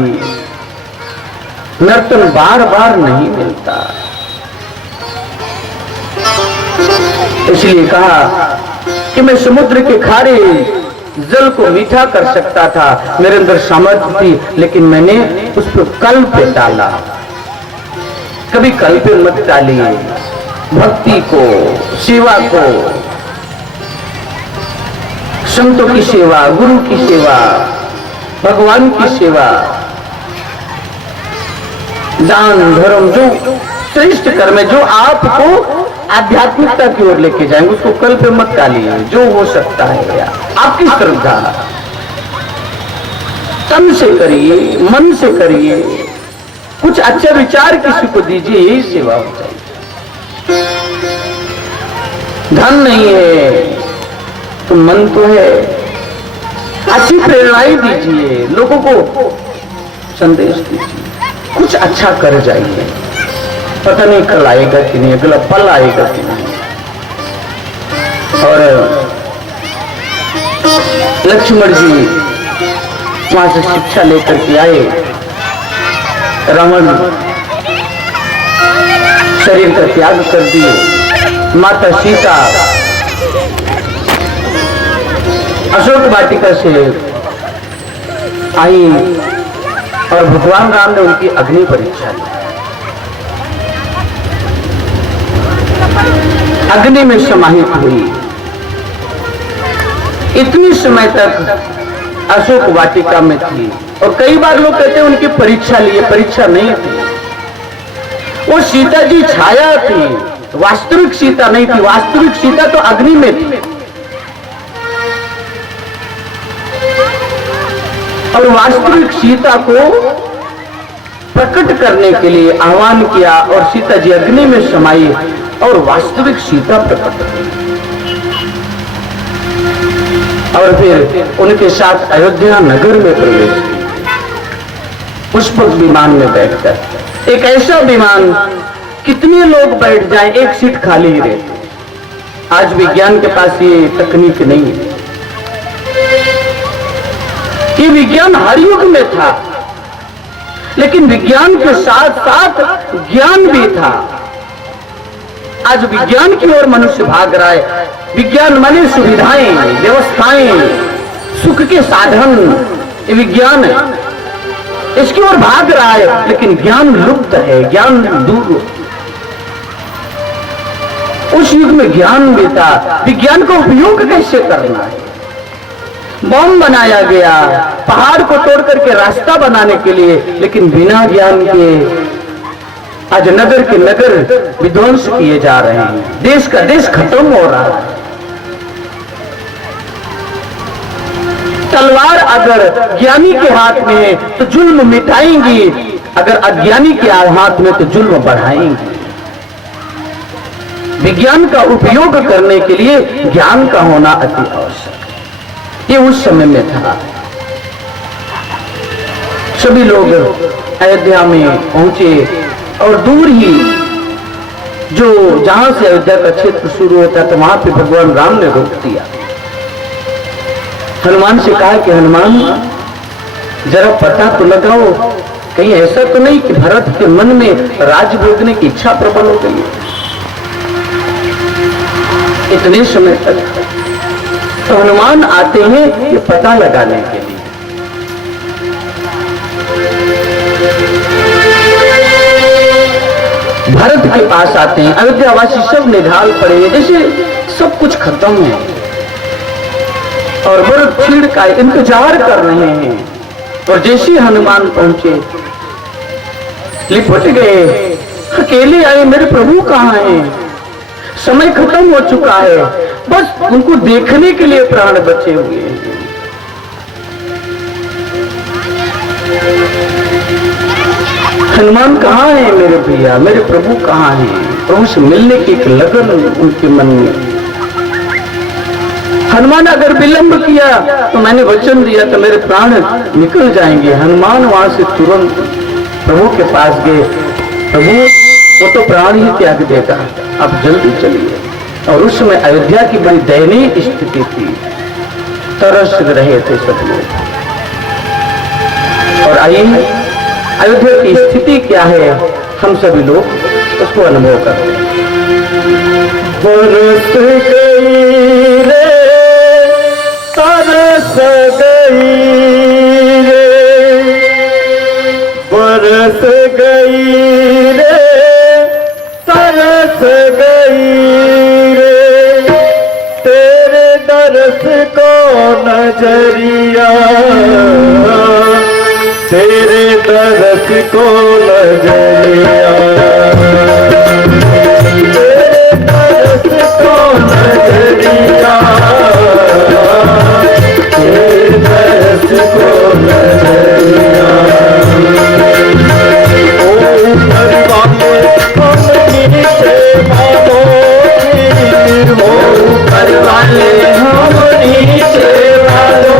नर्तन बार बार नहीं मिलता। इसलिए कहा कि मैं समुद्र के खारे जल को मीठा कर सकता था, मेरे अंदर सामर्थ्य थी, लेकिन मैंने उस पर कल पे डाला। कभी कल पे मत डालिए। भक्ति को, सेवा को, संतों की सेवा, गुरु की सेवा, भगवान की सेवा, दान धर्म, जो श्रेष्ठ कर्म है, जो आपको आध्यात्मिकता की ओर लेके जाएंगे, उसको कल पे मत डालिए। जो हो सकता है आपकी श्रद्धा, तन से करिए, मन से करिए, कुछ अच्छा विचार किसी को दीजिए, यही सेवा हो जाएगी। धन नहीं है तो मन तो है, अच्छी प्रेरणाएं दीजिए, लोगों को संदेश दीजिए, कुछ अच्छा कर जाइए। पता नहीं कल आएगा कि नहीं, अगला पल आएगा कि नहीं। और लक्ष्मण जी वहां से शिक्षा लेकर के आए। रावण शरीर का त्याग कर दिए। माता सीता अशोक वाटिका से आई और भगवान राम ने उनकी अग्नि परीक्षा ली। अग्नि में समाहित हुई। इतनी समय तक अशोक वाटिका में थी और कई बार लोग कहते हैं उनकी परीक्षा ली, परीक्षा नहीं थी। वो सीता जी छाया थी, वास्तविक सीता नहीं थी। वास्तविक सीता तो अग्नि में थी। और वास्तविक सीता को प्रकट करने के लिए आह्वान किया और सीता जी अग्नि में समाई और वास्तविक सीता प्रकट हुई। और फिर उनके साथ अयोध्या नगर में प्रवेश किया, पुष्पक विमान में बैठकर। एक ऐसा विमान कितने लोग बैठ जाएं, एक सीट खाली ही रहती। आज विज्ञान के पास ये तकनीक नहीं है। ये विज्ञान हर युग में था, लेकिन विज्ञान के साथ साथ ज्ञान भी था। आज विज्ञान की ओर मनुष्य भाग रहा है। विज्ञान माने सुविधाएं, व्यवस्थाएं, सुख के साधन, ये विज्ञान है, इसकी ओर भाग रहा है। लेकिन ज्ञान लुप्त है, ज्ञान दूर। उस युग में ज्ञान भी था। विज्ञान का उपयोग कैसे करना है। बम बनाया गया पहाड़ को तोड़ करके रास्ता बनाने के लिए, लेकिन बिना ज्ञान के आज नगर के नगर विध्वंस किए जा रहे हैं। देश का देश खत्म हो रहा है। तलवार अगर ज्ञानी के हाथ में है तो जुल्म मिटाएंगी, अगर अज्ञानी के हाथ में तो जुल्म बढ़ाएंगी। विज्ञान का उपयोग करने के लिए ज्ञान का होना अति आवश्यक है। ये उस समय में था। सभी लोग अयोध्या में पहुंचे और दूर ही जो जहां से अयोध्या का क्षेत्र शुरू होता था वहां पे भगवान राम ने रोक दिया। हनुमान से कहा कि हनुमान जरा पता तो लगाओ, कहीं ऐसा तो नहीं कि भरत के मन में राज भोगने की इच्छा प्रबल हो गई। इतने समय तक तो हनुमान आते हैं ये पता लगाने के लिए। भरत के पास आते हैं। अयोध्यावासी सब निढाल पड़े, जैसे सब कुछ खत्म है और भरत छीड़ का इंतजार कर रहे हैं। और जैसे हनुमान पहुंचे लिपट गए, अकेले आए, मेरे प्रभु कहाँ हैं? समय खत्म हो चुका है, बस उनको देखने के लिए प्राण बचे हुए हैं। हनुमान कहाँ है मेरे भैया, मेरे प्रभु कहाँ हैं? प्रभु से मिलने की एक लगन उनके मन में। हनुमान अगर विलंब किया तो मैंने वचन दिया तो मेरे प्राण निकल जाएंगे। हनुमान वहां से तुरंत प्रभु के पास गए। प्रभु वो तो प्राण ही त्याग देगा, आप जल्दी चलिए। और उस समय अयोध्या की बड़ी दयनीय स्थिति थी, तरस रहे थे सब लोग। और आइए अयोध्या की स्थिति क्या है, हम सभी लोग उसको अनुभव करते हैं। बरस गई रे तरस गई रे, बरस गई रे तरस गई रे, तेरे दरस को नजरिया, तेरे दरस को नजरिया, तेरे दरस को नजरिया, तेरे दरस को नजरिया। ओ परवाने हम नीचे मानो, ओ परवाने हम नीचे मानो,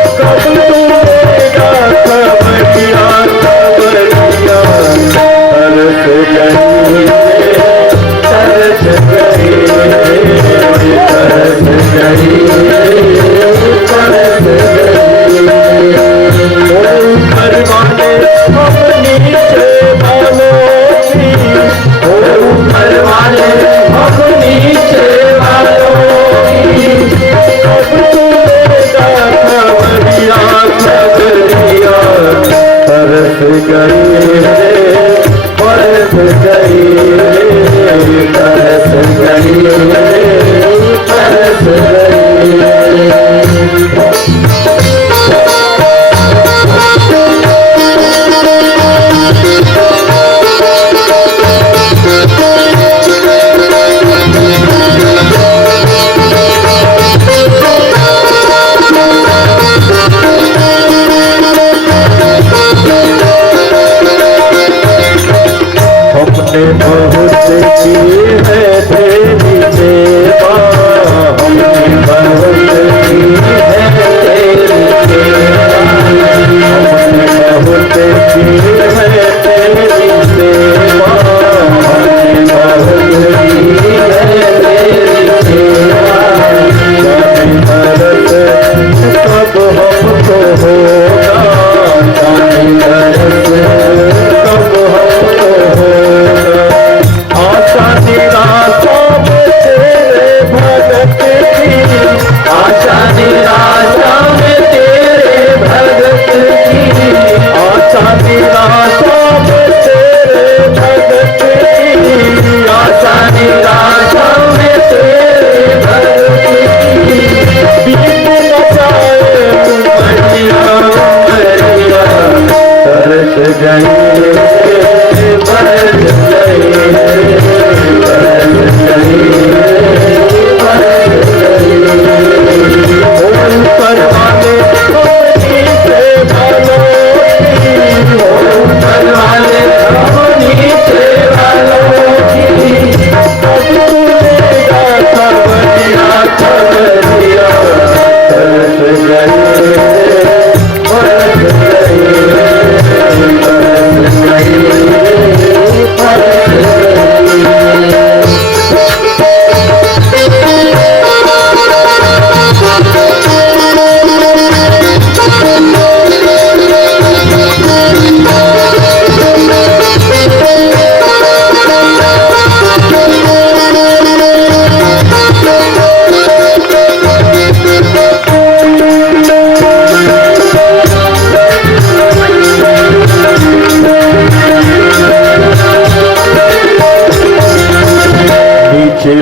कब तू खबरिया खबरिया।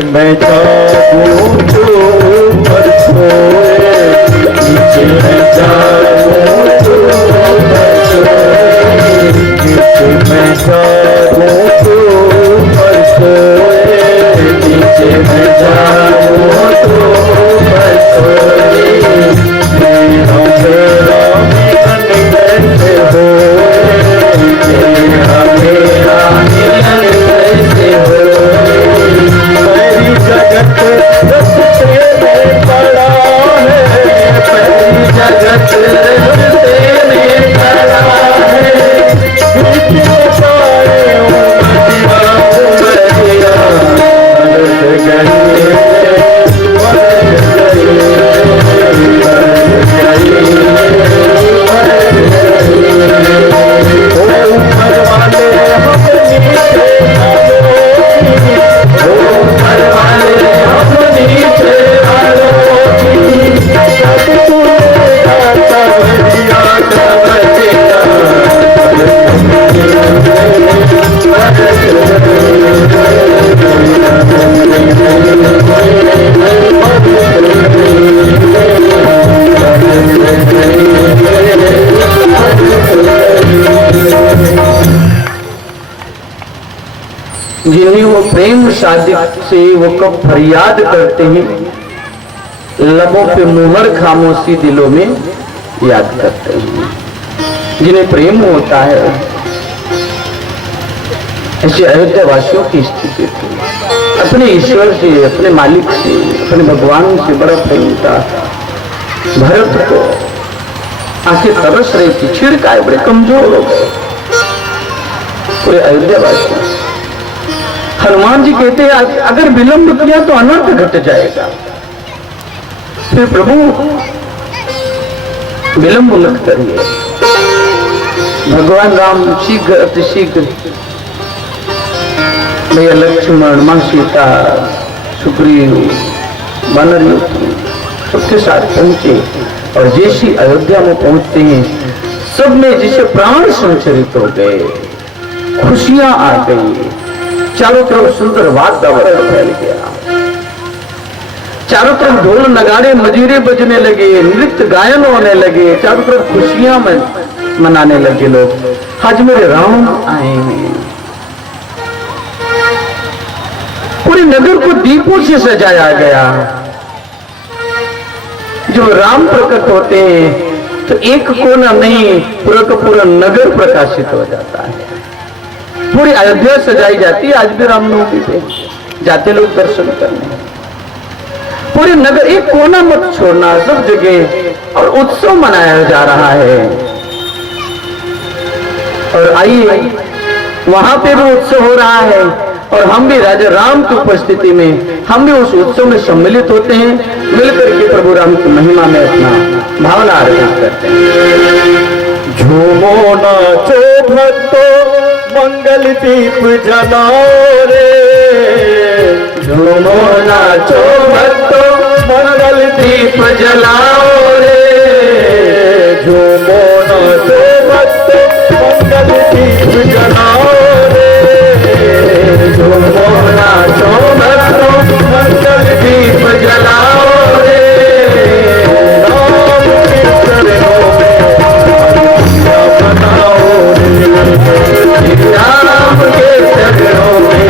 मैं जाऊं तो ऊपर सोए, नीचे मैं जाऊं तो ऊपर सोए, नीचे मैं जाऊं तो ऊपर सोए, नीचे मैं जाऊं तो ऊपर सोए, मेरा मिलन कैसे होए, मेरा मिलन कैसे होए। जगत रस्ते में पड़ा है, पहली जगत रस्ते में पड़ा है, सारे उमरिया उमरिया बरस गए, बरस गए, ऊपर वाले जिन्हें वो प्रेम सादिक से वो कब फरियाद करते हैं, लबों पे मुहर खामोशी दिलों में याद करते हैं। जिन्हें प्रेम होता है ऐसे अयोध्या वासियों की स्थिति थी। अपने ईश्वर से, अपने मालिक से, अपने भगवान से बड़ा प्रेम था। भरत को आंखें तरस रही थी, छिड़काए बड़े कमजोर हो गए पूरे अयोध्या वासी। हनुमान जी कहते हैं अगर विलंब किया तो अनर्थ घट जाएगा। फिर प्रभु विलंब मत करिए। भगवान राम शीघ्र अतिशीघ्र भैया लक्ष्मण, मां सीता, सुग्रीव, वानर सबके साथ पहुंचे और जैसी अयोध्या में पहुंचते हैं सब में जिसे प्राण संचरित हो गए, खुशियां आ गई, चारों तरफ सुंदर वातावरण फैल गया। चारों तरफ ढोल नगाड़े मजीरे बजने लगे, नृत्य गायन होने लगे, चारों तरफ खुशियां मनाने लगे लोग। आज मेरे राम आए हैं। पूरे नगर को दीपों से सजाया गया। जो राम प्रकट होते हैं तो एक कोना नहीं, पूरा का पूरा नगर प्रकाशित हो जाता है। पूरी अयोध्या सजाई जाती है। आज भी रामनवमी पे जाते लोग दर्शन करने। पूरे नगर एक कोना मत छोड़ना, सब जगह और उत्सव मनाया जा रहा है। और आइए वहां पे भी उत्सव हो रहा है और हम भी राजा राम की उपस्थिति में हम भी उस उत्सव में सम्मिलित होते हैं। मिलकर के प्रभु राम की महिमा में अपना भावना अर्पित करते हैं। झूमो नाचो भक्तो मंगल दीप जलाओ रे। झूमो नाचो भक्तो मंगल दीप जलाओ रे। झूमो नाचो भक्तो मंगल दीप जलाओ रे। झूमो नाचो भक्तो मंगल दीप जलाओ रे। राम के चरणों में बनाओ रे। राम के चरणों में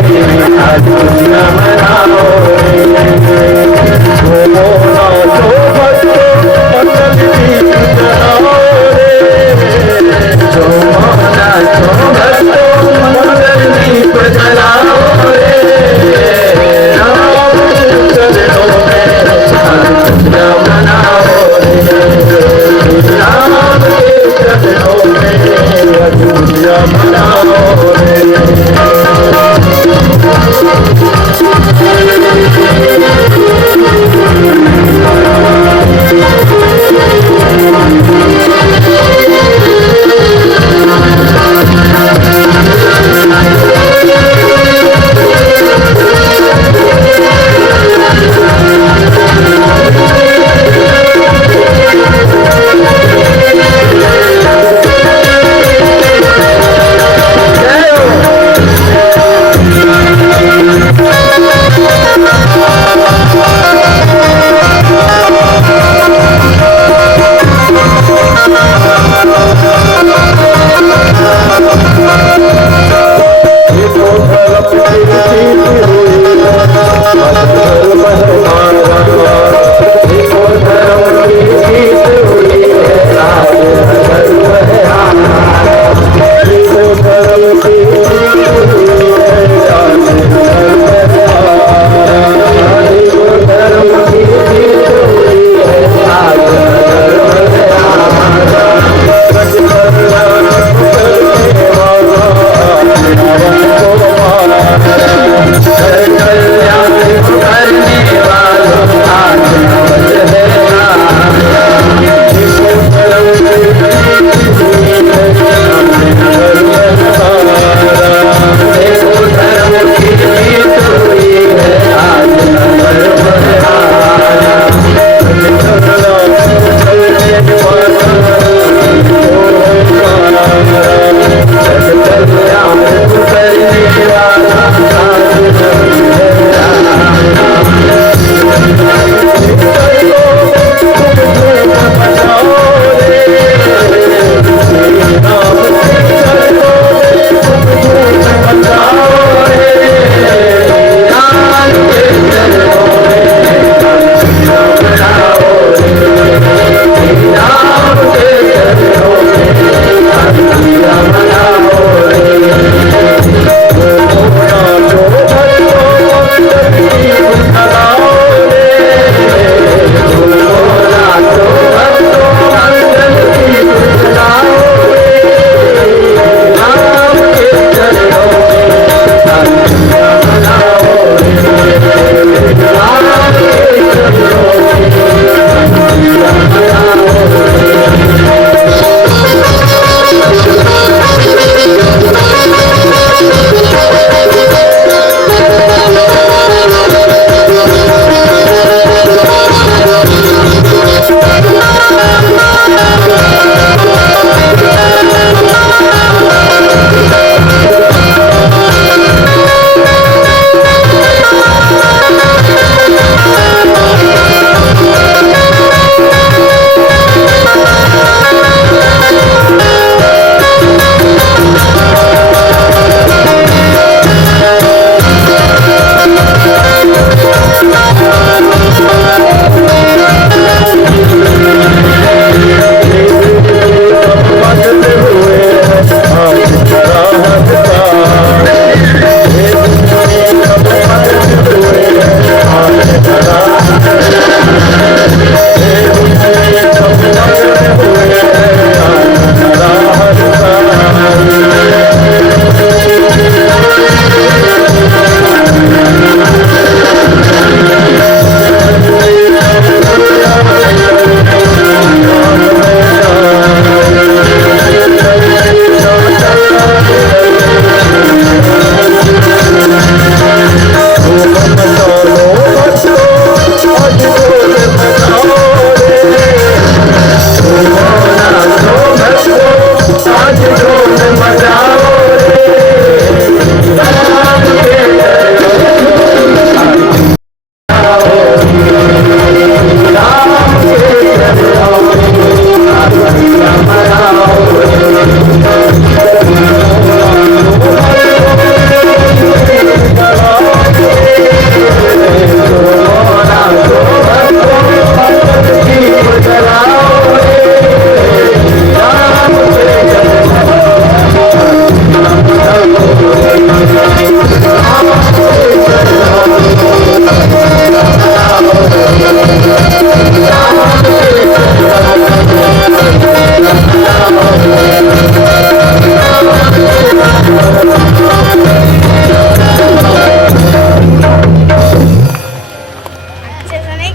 आज दुनिया मनाओ रे। झूमो नाचो भक्तो मंगल दीप जलाओ रे। झूमो नाचो भक्तो मंगल दीप जलाओ रे। राम के चरणों में आज दुनिया मनाओ रे। राम के चरणों में दुनिया मनाओ रे।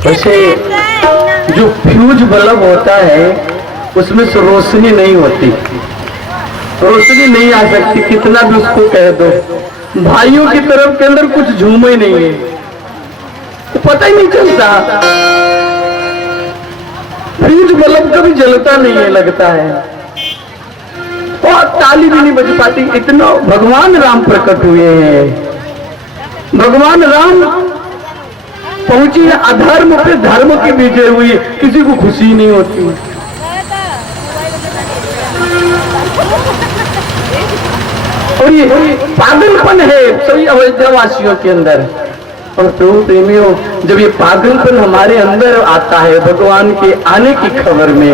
वैसे जो फ्यूज बल्ब होता है उसमें से रोशनी नहीं होती, रोशनी नहीं आ सकती, कितना भी उसको कह दो। भाइयों की तरफ के अंदर कुछ झूम ही नहीं है, तो पता ही नहीं चलता। फ्यूज बल्ब कभी जलता नहीं है, लगता है, और ताली भी नहीं बज पाती। इतना भगवान राम प्रकट हुए हैं, भगवान राम पहुंची अधर्म पे धर्म की विजय हुई, किसी को खुशी नहीं होती। और ये पागलपन है सभी अयोध्यावासियों के अंदर। और प्रभु प्रेमियों, जब ये पागलपन हमारे अंदर आता है भगवान के आने की खबर में,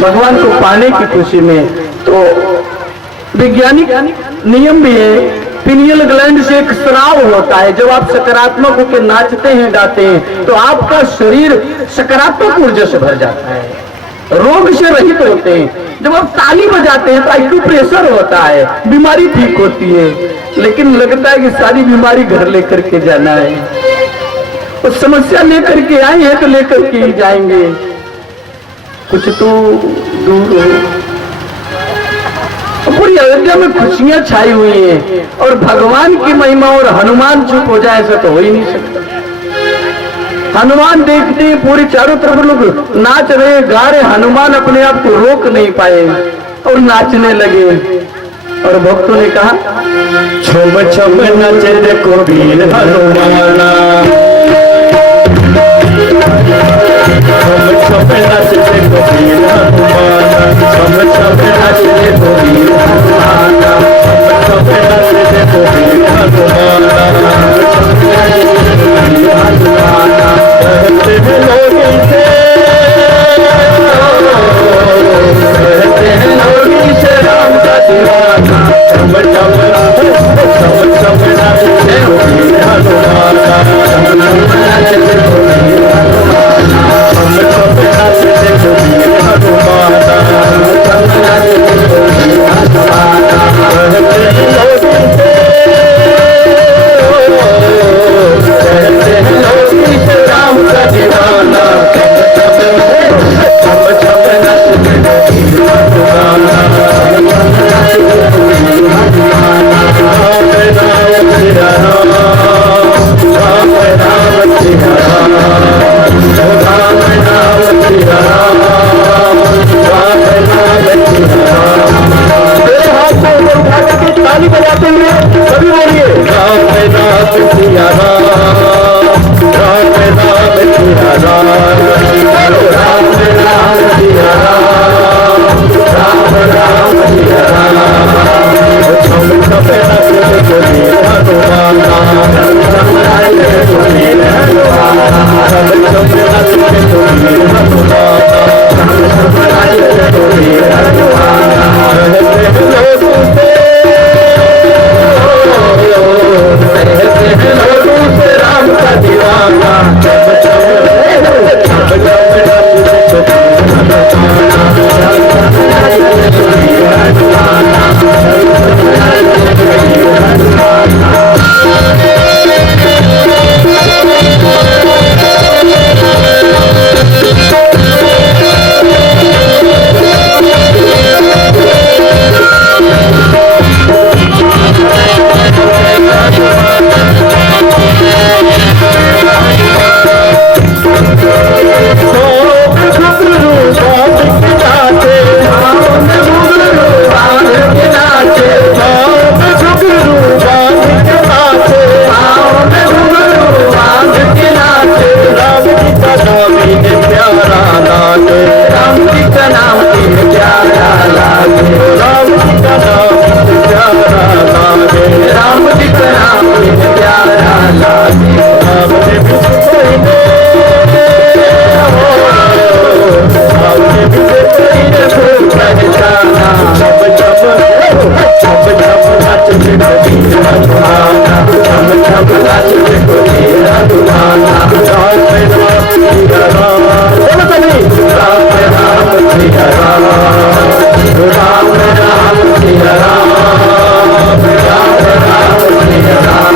भगवान को पाने की खुशी में, तो वैज्ञानिक नियम भी है, पिनियल ग्लैंड से एक स्राव होता है। जब आप सकारात्मक होकर नाचते हैं, गाते हैं, तो आपका शरीर सकारात्मक ऊर्जा से भर जाता है, रोग से रहित होते हैं। जब आप ताली बजाते हैं तो एक्यूप्रेशर होता है, बीमारी ठीक होती है। लेकिन लगता है कि सारी बीमारी घर लेकर के जाना है, और समस्या लेकर के आए हैं तो लेकर के ही जाएंगे, कुछ तो दूर हो। पूरी अयोध्या में खुशियां छाई हुई हैं, और भगवान की महिमा और हनुमान चुप हो जाए ऐसा तो हो ही नहीं सकता। हनुमान देखते हैं पूरी चारों तरफ लोग नाच रहे, गा रहे, हनुमान अपने आप को रोक नहीं पाए और नाचने लगे। और भक्तों ने कहा, छम छम नाचे देखो वीर हनुमाना, छम छम नाचे देखो वीर हनुमाना, छम छम नाचे देखो वीर हनुमाना, छम छम नाचे देखो वीर हनुमाना, कहते हैं लोग इसे, कहते हैं लोग इसे राम का दीवाना। छम छम नाचे देखो वीर हनुमाना, छम छम नाचे देखो वीर हनुमाना, छम छम नाचे देखो वीर हनुमाना, छम छम नाचे देखो वीर हनुमाना। कहते हैं लोग इसे, कहते हैं लोग इसे राम का दीवाना। छम छम नाचे देखो वीर हनुमाना, छम छम नाचे देखो वीर हनुमाना। राम राम सिया राम, राम राम सिया राम, राम राम सिया राम, राम राम सिया राम। मेरे हाथ को ऊपर उठा करके ताली बजाते हुए सभी बोलिए, राम राम सिया राम, राम राम सिया राम, राम राम सिया राम, राम राम सिया राम। छम छम नाचे देखो वीर हनुमाना, छम छम नाचे देखो वीर हनुमाना, छम छम नाचे देखो वीर हनुमाना, छम छम नाचे देखो वीर हनुमाना। कहते हैं लोग उसे, कहते हैं लोग उसे प्यारा लागे, राम जी का नाम प्यारा लागे, राम जी का नाम प्यारा लागे। राम ने भी कोई ने राम ने भी कोई ने खूब पहचाना, छम छम नाच कबीरा तुम्हारा, छम छम नाच कबीरा तुम्हारा। राम सिया राम, बोलो सभी राम राम सिया राम, राम राम सिया राम, राम राम सिया राम।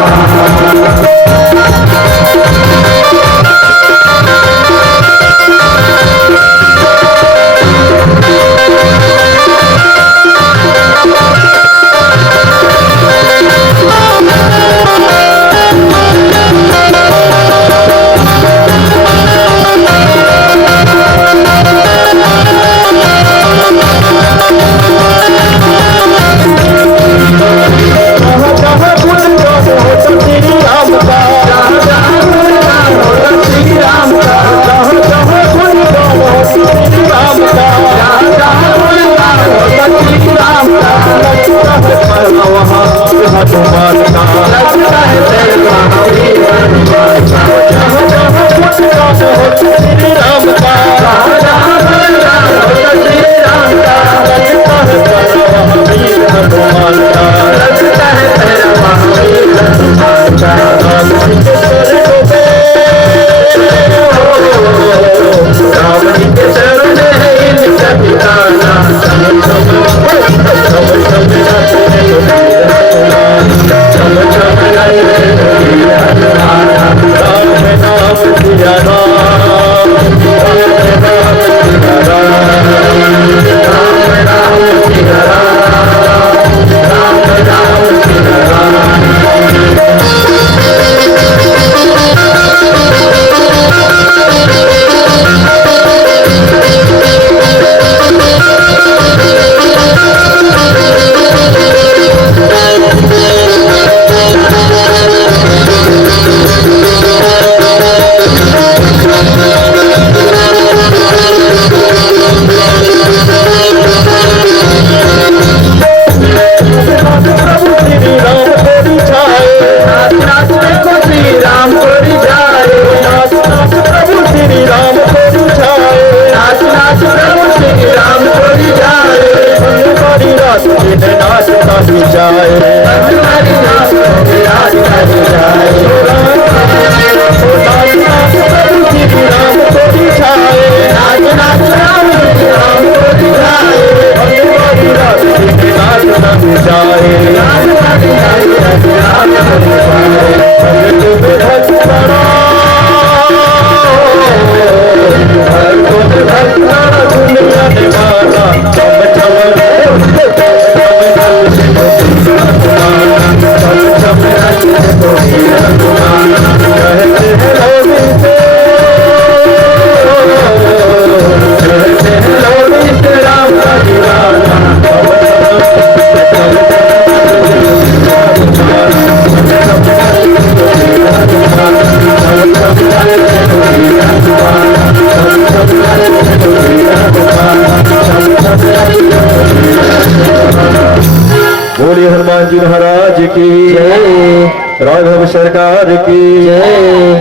बोलिए हनुमान जी महाराज की जय, राघव सरकार की जय,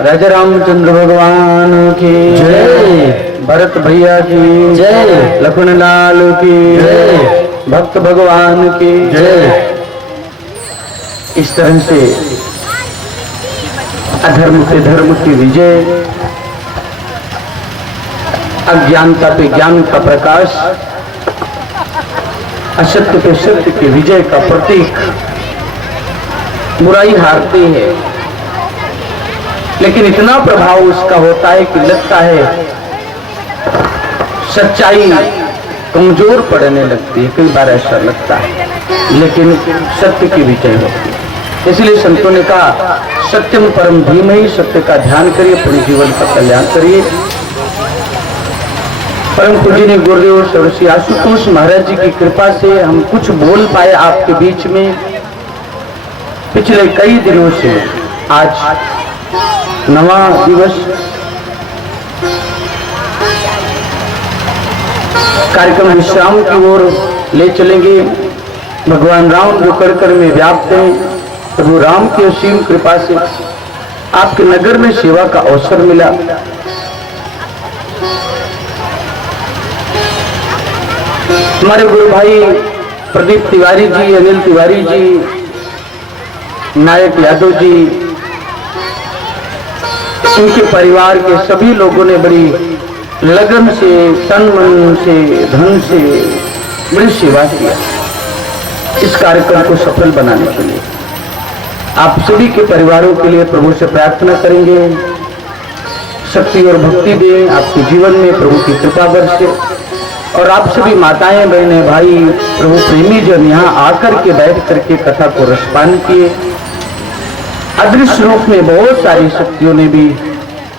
राजा रामचंद्र भगवान की जय, भरत भैया की जय, लक्ष्मण लाल की जय, भक्त भगवान की जय। इस तरह से अधर्म से धर्म की विजय, अज्ञानता पे ज्ञान का प्रकाश, असत्य पे सत्य की विजय का प्रतीक। बुराई हारती है, लेकिन इतना प्रभाव उसका होता है कि लगता है सच्चाई कमजोर पड़ने लगती है। कई बार ऐसा लगता है, लेकिन सत्य की विजय होती है। इसलिए संतों ने कहा सत्यम परम धीमहि, सत्य का ध्यान करिए, पूरे जीवन का कल्याण करिए। परम पूज्य ने गुरुदेव सर्वश्री आशुतोष महाराज जी की कृपा से हम कुछ बोल पाए आपके बीच में। पिछले कई दिनों से आज नवा दिवस, कार्यक्रम विश्राम की ओर ले चलेंगे। भगवान राम जो कर में व्याप्त हैं, प्रभु राम की असीम कृपा से आपके नगर में सेवा का अवसर मिला। हमारे गुरु भाई प्रदीप तिवारी जी, अनिल तिवारी जी, नायक यादव जी, इनके परिवार के सभी लोगों ने बड़ी लगन से, तन मन से, धन से बड़ी सेवा किया इस कार्यक्रम को सफल बनाने के लिए। आप सभी के परिवारों के लिए प्रभु से प्रार्थना करेंगे, शक्ति और भक्ति दें आपके जीवन में, प्रभु की कृपा बरसे। और आप सभी माताएं, बहनें, भाई, प्रभु प्रेमी जन यहाँ आकर के बैठ करके कथा को रसपान किए। अदृश्य रूप में बहुत सारी शक्तियों ने भी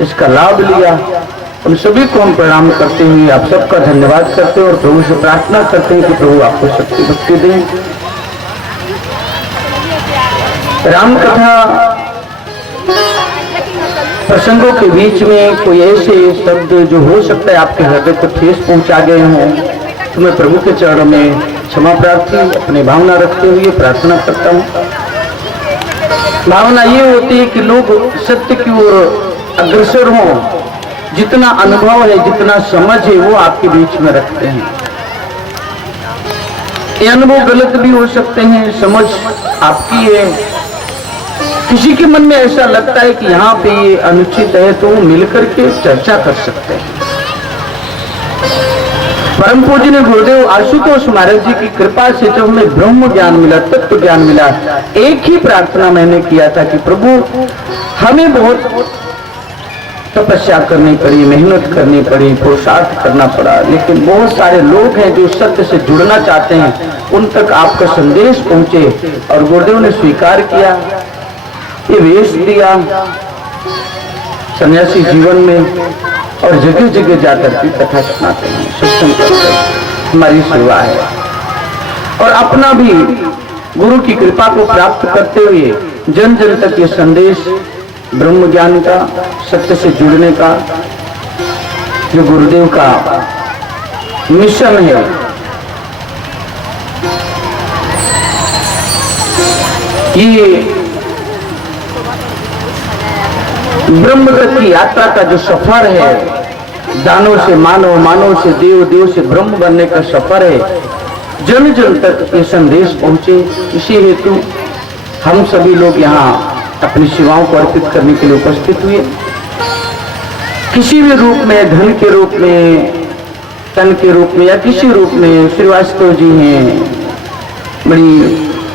इसका लाभ लिया। उन सभी को हम प्रणाम करते हुए आप सबका धन्यवाद करते हैं और प्रभु से प्रार्थना करते हैं कि प्रभु आपको शक्ति भक्ति दें। राम कथा प्रसंगों के बीच में कोई ऐसे शब्द जो हो सकता है आपके हृदय को ठेस पहुंचा गए हों, तो मैं प्रभु के चरणों में क्षमा प्रार्थी अपनी भावना रखते हुए प्रार्थना करता हूँ। भावना ये होती है कि लोग सत्य की ओर अग्रसर हों, जितना अनुभव है, जितना समझ है, वो आपके बीच में रखते हैं। ये अनुभव गलत भी हो सकते हैं, समझ आपकी है। किसी के मन में ऐसा लगता है कि यहाँ पे ये अनुचित है, तो वो मिलकर के चर्चा कर सकते हैं। परम पूज्य गुरुदेव आशुतोष महाराज जी की कृपा से जब हमें ब्रह्म ज्ञान मिला, तत्व ज्ञान मिला, एक ही प्रार्थना मैंने किया था कि प्रभु हमें बहुत तपस्या करनी पड़ी, मेहनत करनी पड़ी, पुरुषार्थ करना पड़ा, लेकिन बहुत सारे लोग हैं जो सत्य से जुड़ना चाहते हैं, उन तक आपका संदेश पहुंचे। और गुरुदेव ने स्वीकार किया, ये वेश दिया सन्यासी जीवन में, और जगह जगह जाकर के कथा सुनाते हैं, सत्संग करते हैं, हमारी सेवा है। और अपना भी गुरु की कृपा को प्राप्त करते हुए जन जन तक ये संदेश ब्रह्म ज्ञान का, सत्य से जुड़ने का जो गुरुदेव का मिशन है, ये ब्रह्मगत की यात्रा का जो सफर है, दानव से मानव, मानव से देव, देव से ब्रह्म बनने का सफर है, जन जन तक ये संदेश पहुंचे। इसी हेतु हम सभी लोग यहाँ अपनी सेवाओं को अर्पित करने के लिए उपस्थित हुए। किसी भी रूप में, धन के रूप में, तन के रूप में, या किसी रूप में श्रीवास्तव जी हैं बड़ी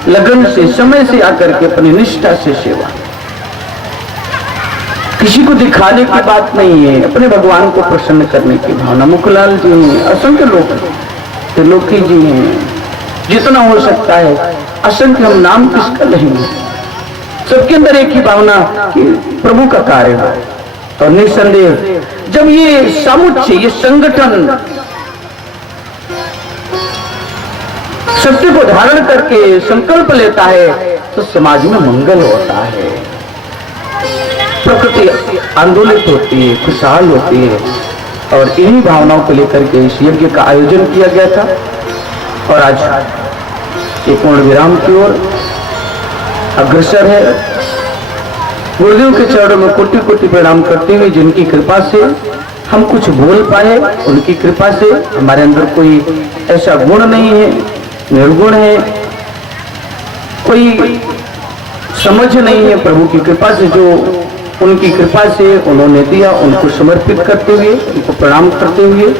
लगन से, समय से आकर के अपनी निष्ठा से सेवा। किसी को दिखाने की बात नहीं है, अपने भगवान को प्रसन्न करने की भावना। मुखलाल जी हैं, असंख्य लोग, त्रिलोकी जी हैं, जितना हो सकता है असंख्य, हम नाम किसका लेंगे, सबके अंदर एक ही भावना कि प्रभु का कार्य हो। और निसंदेह जब ये समुच्चय, ये संगठन सत्य को धारण करके संकल्प लेता है, तो समाज में मंगल होता है, प्रकृति आंदोलित होती है, खुशहाल होती है। और इन्हीं भावनाओं को लेकर के इस यज्ञ का आयोजन किया गया था। और आज एक पूर्ण विराम की ओर अग्रसर है। गुरुदेव के चरणों में कोटि कोटि प्रणाम करते हुए, जिनकी कृपा से हम कुछ बोल पाए, उनकी कृपा से हमारे अंदर कोई ऐसा गुण नहीं है, निर्गुण है, कोई समझ नहीं है। प्रभु की कृपा से जो उनकी कृपा से उन्होंने दिया, उनको समर्पित करते हुए, उनको प्रणाम करते हुए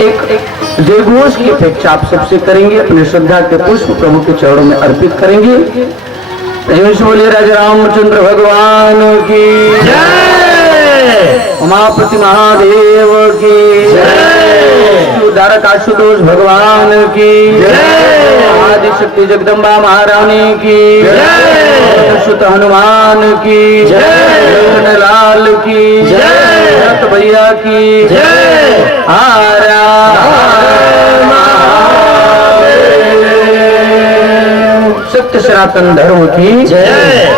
एक जयघोष की अपेक्षा आप सबसे करेंगे। अपने श्रद्धा के पुष्प प्रभु के चरणों में अर्पित करेंगे। बोलिए राजा रामचंद्र भगवान की जय, उमापति महादेव की जय, उद्धारक आशुतोष भगवान की जय, आदिशक्ति जगदम्बा महारानी की जय, सुत हनुमान की जय, लाल की जय, भैया की जय, आरा सत्य सनातन धर्म की जय।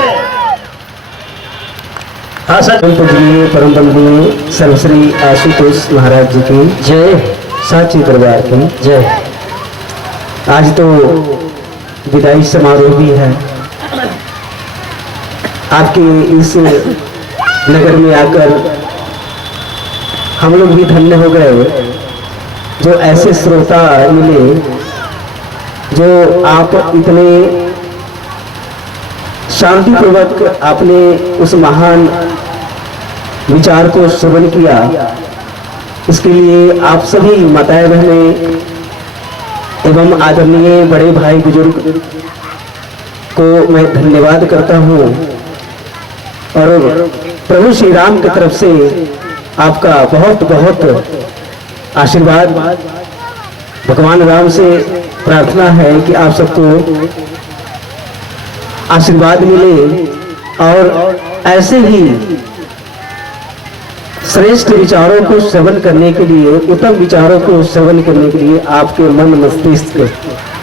हाँ सर, पूजनीय परम बंधु सर्वश्री आशुतोष महाराज जी की जय। साची दरबार की जय। आज तो विदाई समारोह भी है। आपके इस नगर में आकर हम लोग भी धन्य हो गए, जो ऐसे श्रोता मिले, जो आप इतने शांतिपूर्वक आपने उस महान विचार को श्रवण किया। इसके लिए आप सभी माताएं बहनें एवं आदरणीय बड़े भाई बुजुर्ग को मैं धन्यवाद करता हूँ और प्रभु श्री राम की तरफ से आपका बहुत बहुत आशीर्वाद। भगवान राम से प्रार्थना है कि आप सबको आशीर्वाद मिले और ऐसे ही श्रेष्ठ विचारों को श्रवण करने के लिए, उत्तम विचारों को श्रवण करने के लिए आपके मन मस्तिष्क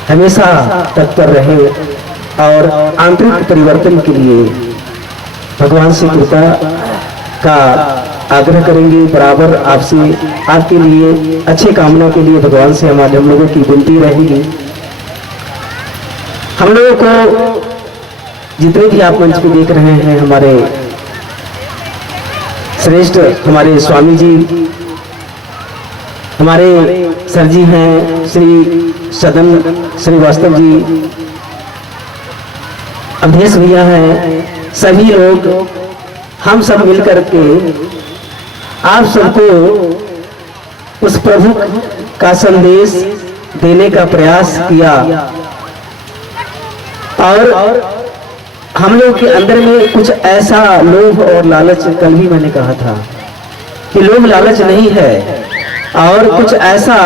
हमेशा तत्पर रहे और आंतरिक परिवर्तन के लिए भगवान से कृपा का आग्रह करेंगे। बराबर आपसे, आपके लिए अच्छे कामना के लिए भगवान से हमारे हम लोगों की विनती रहेगी। हम लोगों को जितने भी आप मंच पे देख रहे हैं, हमारे श्रेष्ठ हमारे स्वामी जी, हमारे सर जी हैं श्री सदन श्रीवास्तव जी, अवधेश भैया हैं, सभी लोग हम सब मिलकर के आप सबको उस प्रभु का संदेश देने का प्रयास किया। और हम लोग के अंदर में कुछ ऐसा लोभ और लालच, कल भी मैंने कहा था कि लोभ लालच नहीं है और कुछ ऐसा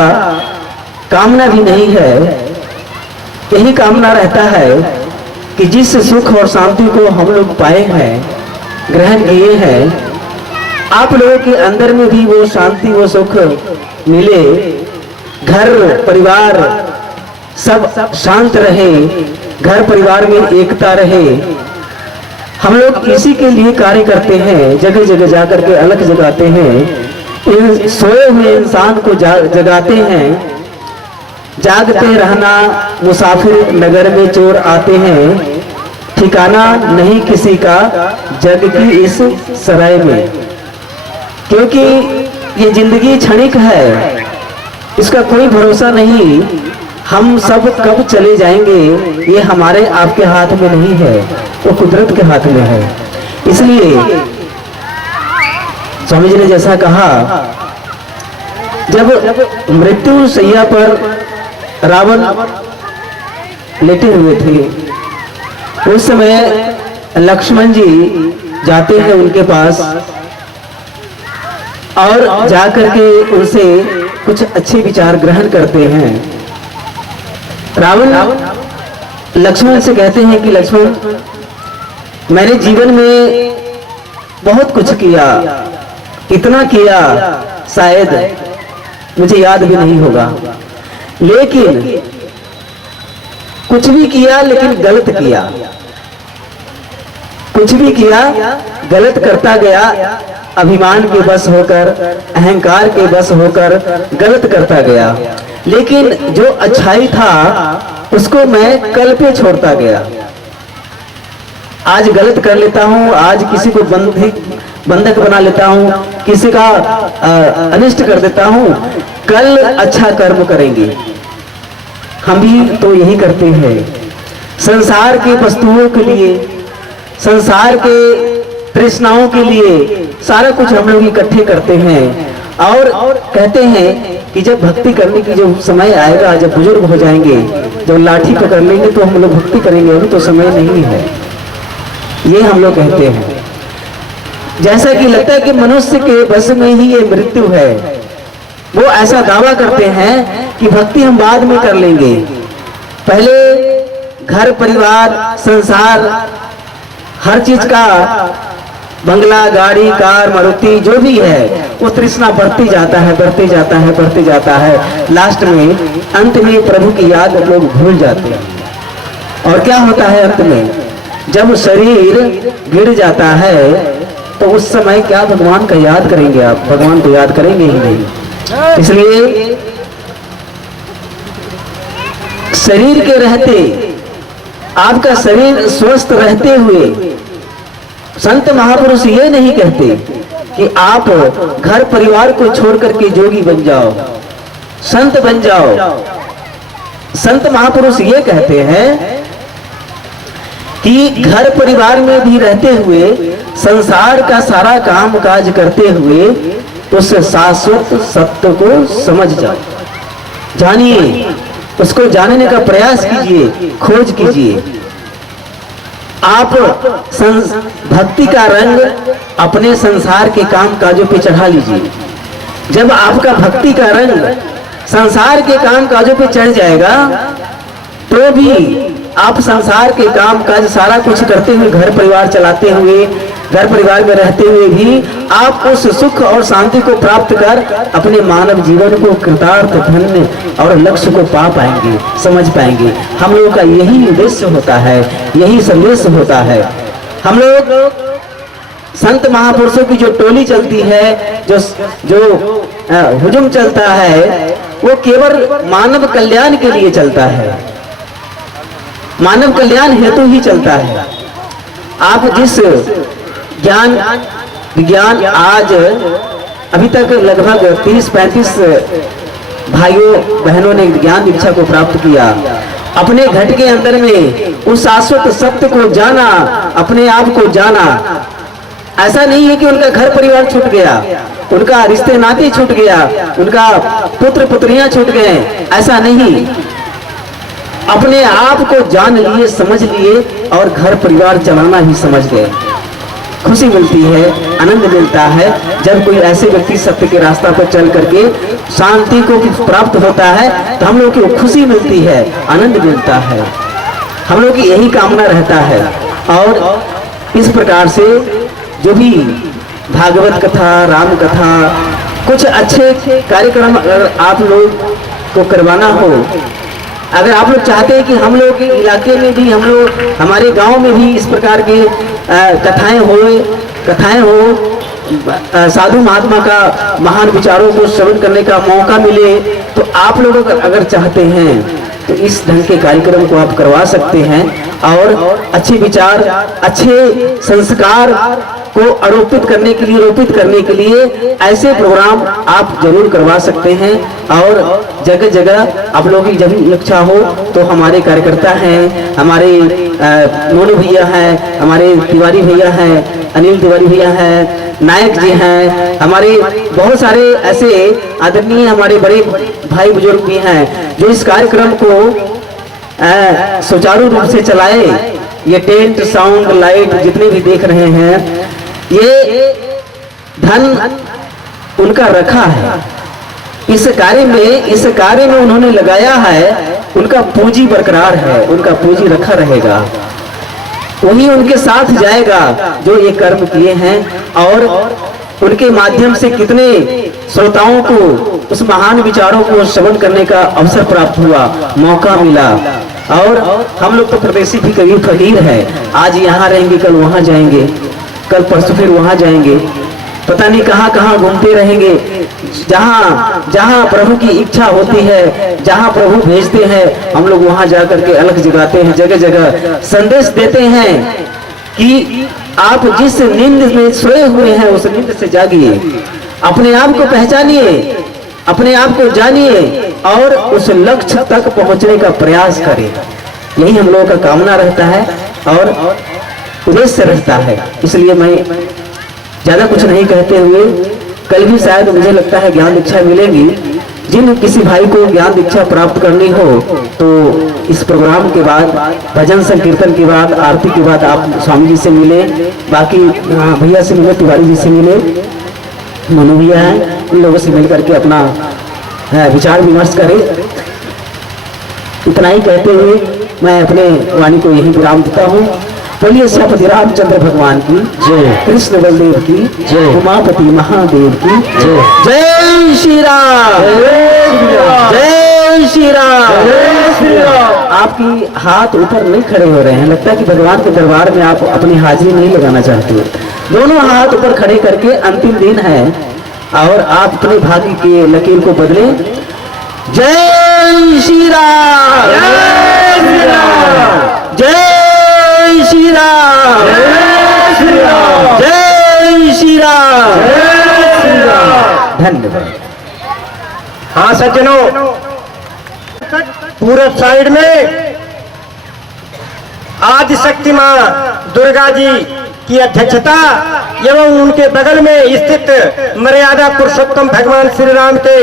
कामना भी नहीं है। यही कामना रहता है कि जिस सुख और शांति को हम लोग पाए हैं, ग्रहण किए हैं, आप लोगों के अंदर में भी वो शांति, वो सुख मिले, घर परिवार सब शांत रहे, घर परिवार में एकता रहे। हम लोग इसी के लिए कार्य करते हैं, जगह जगह जाकर के अलग जगाते हैं, इन सोए हुए इंसान को जगाते हैं। जागते रहना मुसाफिर नगर में चोर आते हैं, ठिकाना नहीं किसी का जग की इस सराय में। क्योंकि ये जिंदगी क्षणिक है, इसका कोई भरोसा नहीं। हम सब कब चले जाएंगे ये हमारे आपके हाथ में नहीं है, वो कुदरत के हाथ में है। इसलिए स्वामी जी ने जैसा कहा, जब मृत्यु शैया पर रावण लेटे हुए थे, उस समय लक्ष्मण जी जाते हैं उनके पास और जाकर के उनसे कुछ अच्छे विचार ग्रहण करते हैं। रावण लक्ष्मण से कहते हैं कि लक्ष्मण, मैंने जीवन में बहुत कुछ किया, इतना किया शायद मुझे याद भी नहीं होगा, लेकिन कुछ भी किया लेकिन गलत किया, कुछ भी किया गलत करता गया, अभिमान के बस होकर, अहंकार के बस होकर गलत करता गया। लेकिन जो अच्छाई था उसको मैं कल पे छोड़ता गया। आज गलत कर लेता हूँ, आज किसी को बंधक बना लेता हूँ, किसी का अनिष्ट कर देता हूँ, कल अच्छा कर्म करेंगे। हम भी तो यही करते हैं, संसार के वस्तुओं के लिए, संसार के तृष्णाओं के लिए सारा कुछ हम लोग इकट्ठे करते हैं और कहते हैं कि जब भक्ति करने की जो समय आएगा, जब बुजुर्ग हो जाएंगे, जब लाठी पकड़ लेंगे तो हम लोग भक्ति करेंगे, अभी तो समय नहीं है, ये हम लोग कहते हैं। जैसा कि लगता है कि मनुष्य के बस में ही ये मृत्यु है, वो ऐसा दावा करते हैं कि भक्ति हम बाद में कर लेंगे, पहले घर परिवार संसार हर चीज का, बंगला गाड़ी कार मारुति जो भी है, वो तृष्णा बढ़ती जाता है, बढ़ते जाता है, बढ़ते जाता है। लास्ट में अंत में प्रभु की याद लोग भूल जाते हैं। और क्या होता है अंत में, जब शरीर गिर जाता है तो उस समय क्या भगवान का याद करेंगे आप? भगवान को याद करेंगे ही नहीं। इसलिए शरीर के रहते, आपका शरीर स्वस्थ रहते हुए संत महापुरुष ये नहीं कहते कि आप घर परिवार को छोड़ करके जोगी बन जाओ, संत बन जाओ। संत महापुरुष ये कहते हैं कि घर परिवार में भी रहते हुए संसार का सारा काम काज करते हुए उस शाश्वत सत्य को समझ जाओ, जानिए, उसको जानने का प्रयास कीजिए, खोज कीजिए। आप भक्ति का रंग अपने संसार के काम काजों पे चढ़ा लीजिए। जब आपका भक्ति का रंग संसार के काम काजों पे चढ़ जाएगा तो भी आप संसार के काम काज सारा कुछ करते हुए, घर परिवार चलाते हुए, घर परिवार में रहते हुए भी आप उस सुख और शांति को प्राप्त कर अपने मानव जीवन को कृतार्थ, धन्य और लक्ष्य को पा पाएंगे, समझ पाएंगे। हम लोगों का यही उद्देश्य होता है, यही संदेश होता है। हम लोग संत महापुरुषों की जो टोली चलती है, जो हुजूम चलता है, वो केवल मानव कल्याण के लिए चलता है, मानव कल्याण हेतु ही चलता है। आप जिस ज्ञान विज्ञान आज अभी तक लगभग 30-35 भाइयों बहनों ने ज्ञान दीक्षा को प्राप्त किया, अपने घट के अंदर में उस शाश्वत सत्य को जाना, अपने आप को जाना। ऐसा नहीं है कि उनका घर परिवार छूट गया, उनका रिश्ते नाते छूट गया, उनका पुत्र पुत्रियां छूट गए, ऐसा नहीं। अपने आप को जान लिए, समझ लिए और घर परिवार चलाना ही समझ गए। खुशी मिलती है, आनंद मिलता है जब कोई ऐसे व्यक्ति सत्य के रास्ता पर चल करके शांति को प्राप्त होता है, तो हम लोग की खुशी मिलती है, आनंद मिलता है। हम लोग की यही कामना रहता है। और इस प्रकार से जो भी भागवत कथा, राम कथा, कुछ अच्छे कार्यक्रम अगर आप लोग को करवाना हो, अगर आप लोग चाहते हैं कि हम लोग के इलाके में भी, हम लोग हमारे गांव में भी इस प्रकार की कथाएं हो, साधु महात्मा का महान विचारों को श्रवण करने का मौका मिले, तो आप लोग अगर चाहते हैं तो इस ढंग के कार्यक्रम को आप करवा सकते हैं। और अच्छे विचार, अच्छे संस्कार को आरोपित करने के लिए, रोपित करने के लिए ऐसे प्रोग्राम आप जरूर करवा सकते हैं। और जगह जगह आप लोगों की जब इच्छा हो तो हमारे कार्यकर्ता हैं, हमारे मोनू भैया हैं, हमारे तिवारी भैया हैं, अनिल तिवारी भैया हैं, नायक जी हैं, हमारे बहुत सारे ऐसे आदरणीय हमारे बड़े भाई बुजुर्ग भी हैं जो इस कार्यक्रम को सुचारू रूप से चलाए। ये टेंट, साउंड, लाइट जितने भी देख रहे हैं, ये धन उनका रखा है, इस कार्य में उन्होंने लगाया है, उनका पूंजी बरकरार है, उनका पूंजी रखा रहेगा, वही उनके साथ जाएगा जो ये कर्म किए हैं। और उनके माध्यम से कितने श्रोताओं को उस महान विचारों को श्रवण करने का अवसर प्राप्त हुआ, मौका मिला। और हम लोग तो प्रदेशी भी कभी फकीर है, आज यहाँ रहेंगे, कल वहाँ जाएंगे, कल परसों फिर वहाँ जाएंगे, पता नहीं कहाँ कहाँ घूमते रहेंगे। जहाँ जहाँ प्रभु की इच्छा होती है, जहाँ प्रभु भेजते हैं, हम लोग वहाँ जाकर के अलग जगाते हैं, जगह जगह संदेश देते हैं कि आप जिस नींद में सोए हुए हैं उस नींद से जागिए, अपने आप को पहचानिए, अपने आप को जानिए और उस लक्ष्य तक पहुंचने का प्रयास करें। यही हम लोगों का कामना रहता है और उद्देश्य रहता है। इसलिए मैं ज्यादा कुछ नहीं कहते हुए, कल भी शायद मुझे लगता है ज्ञान दीक्षा मिलेगी। जिन किसी भाई को ज्ञान दीक्षा प्राप्त करनी हो तो इस प्रोग्राम के बाद, भजन संकीर्तन के बाद, आरती के बाद आप स्वामी जी से मिले, बाकी भैया से मिले, तिवारी जी से मिले, मनु भैया हैं, इन लोगों से मिल करके अपना विचार विमर्श करें। इतना ही कहते हुए मैं अपने वाणी को यही विराम देता हूँ। बोलिए श्रीपति रामचंद्र भगवान की जय, कृष्ण बलदेव की जय, उमापति महादेव की जय। जय श्री राम, जय श्री राम, जय श्री राम। आपकी हाथ ऊपर नहीं खड़े हो रहे हैं, लगता है कि भगवान के दरबार में आप अपनी हाजिरी नहीं लगाना चाहते। दोनों हाथ ऊपर खड़े करके, अंतिम दिन है और आप अपने भाग्य के लकीर को बदलें। जय जय श्री राम, जय श्री राम, जय श्री राम। धन्यवाद। हाँ सज्जनों, पूरब साइड में आदि शक्ति मां दुर्गा जी की अध्यक्षता एवं उनके बगल में स्थित मर्यादा पुरुषोत्तम भगवान श्री राम के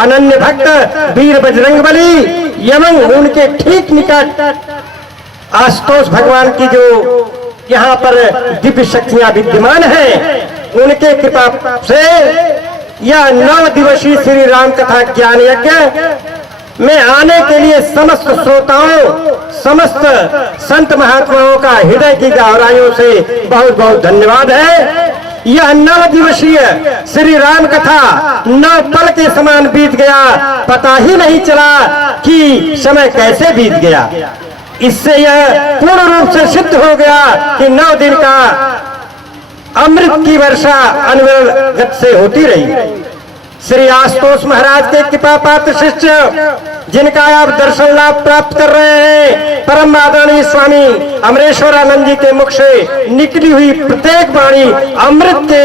अनन्य भक्त वीर बजरंगबली एवं उनके ठीक निकट आशुतोष भगवान की जो यहाँ पर दिव्य शक्तियां विद्यमान हैं, उनके कृपा से यह 9 दिवसीय श्री राम कथा ज्ञान यज्ञ में आने के लिए समस्त श्रोताओं, समस्त संत महात्माओं का हृदय की गहराइयों से बहुत बहुत धन्यवाद है। यह 9 दिवसीय श्री राम कथा 9 पल के समान बीत गया, पता ही नहीं चला कि समय कैसे बीत गया। इससे यह पूर्ण रूप से सिद्ध हो गया कि 9 दिन का अमृत की वर्षा अनवरत से होती रही। श्री आशुतोष महाराज के कृपा पात्र शिष्य, जिनका आप दर्शन लाभ प्राप्त कर रहे हैं, परम आदरणीय स्वामी अमरेश्वरानंद जी के मुख से निकली हुई प्रत्येक वाणी अमृत के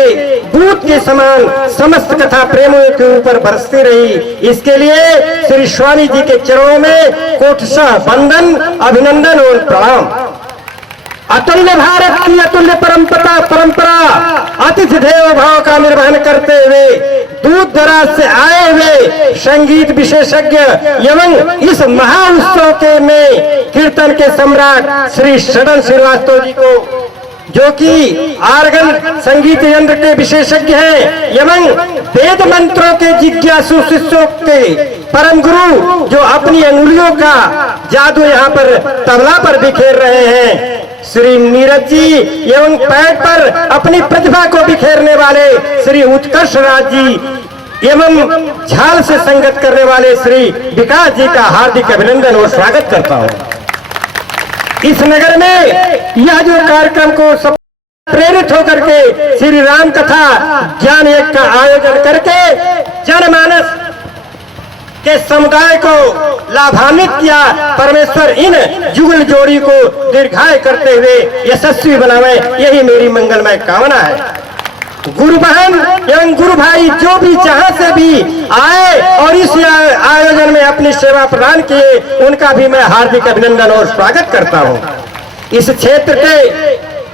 दूध के समान समस्त कथा प्रेमियों के ऊपर बरसती रही। इसके लिए श्री स्वामी जी के चरणों में कोटशः वंदन, अभिनंदन और प्रणाम। अतुल्य भारत की अतुल्य परंपरा अतिथि देव भाव का निर्वहन करते हुए दूर दराज से आए हुए संगीत विशेषज्ञ एवं इस महाउत्सव के में कीर्तन के सम्राट श्री षडन श्रीवास्तव जी को, जो कि आर्गन संगीत यंत्र के विशेषज्ञ हैं एवं वेद मंत्रों के जिज्ञासु शिष्यों के परम गुरु, जो अपनी अंगुलियों का जादू यहाँ पर तबला पर बिखेर रहे हैं, श्री नीरज जी एवं पैड पर अपनी प्रतिभा को बिखेरने वाले श्री उत्कर्ष राज जी एवं झाल से संगत करने वाले श्री विकास जी का हार्दिक अभिनंदन और स्वागत करता हूँ। इस नगर में यह जो कार्यक्रम को सब प्रेरित होकर के श्री राम कथा ज्ञान यज्ञ का आयोजन करके जनमानस के समुदाय को लाभान्वित किया, परमेश्वर इन जुगल जोड़ी को दीर्घायु करते हुए यशस्वी बनावे, यही मेरी मंगलमय कामना है। गुरु बहन एवं गुरु भाई जो भी जहां से भी आए और इस आयोजन में अपनी सेवा प्रदान किए, उनका भी मैं हार्दिक अभिनंदन और स्वागत करता हूं।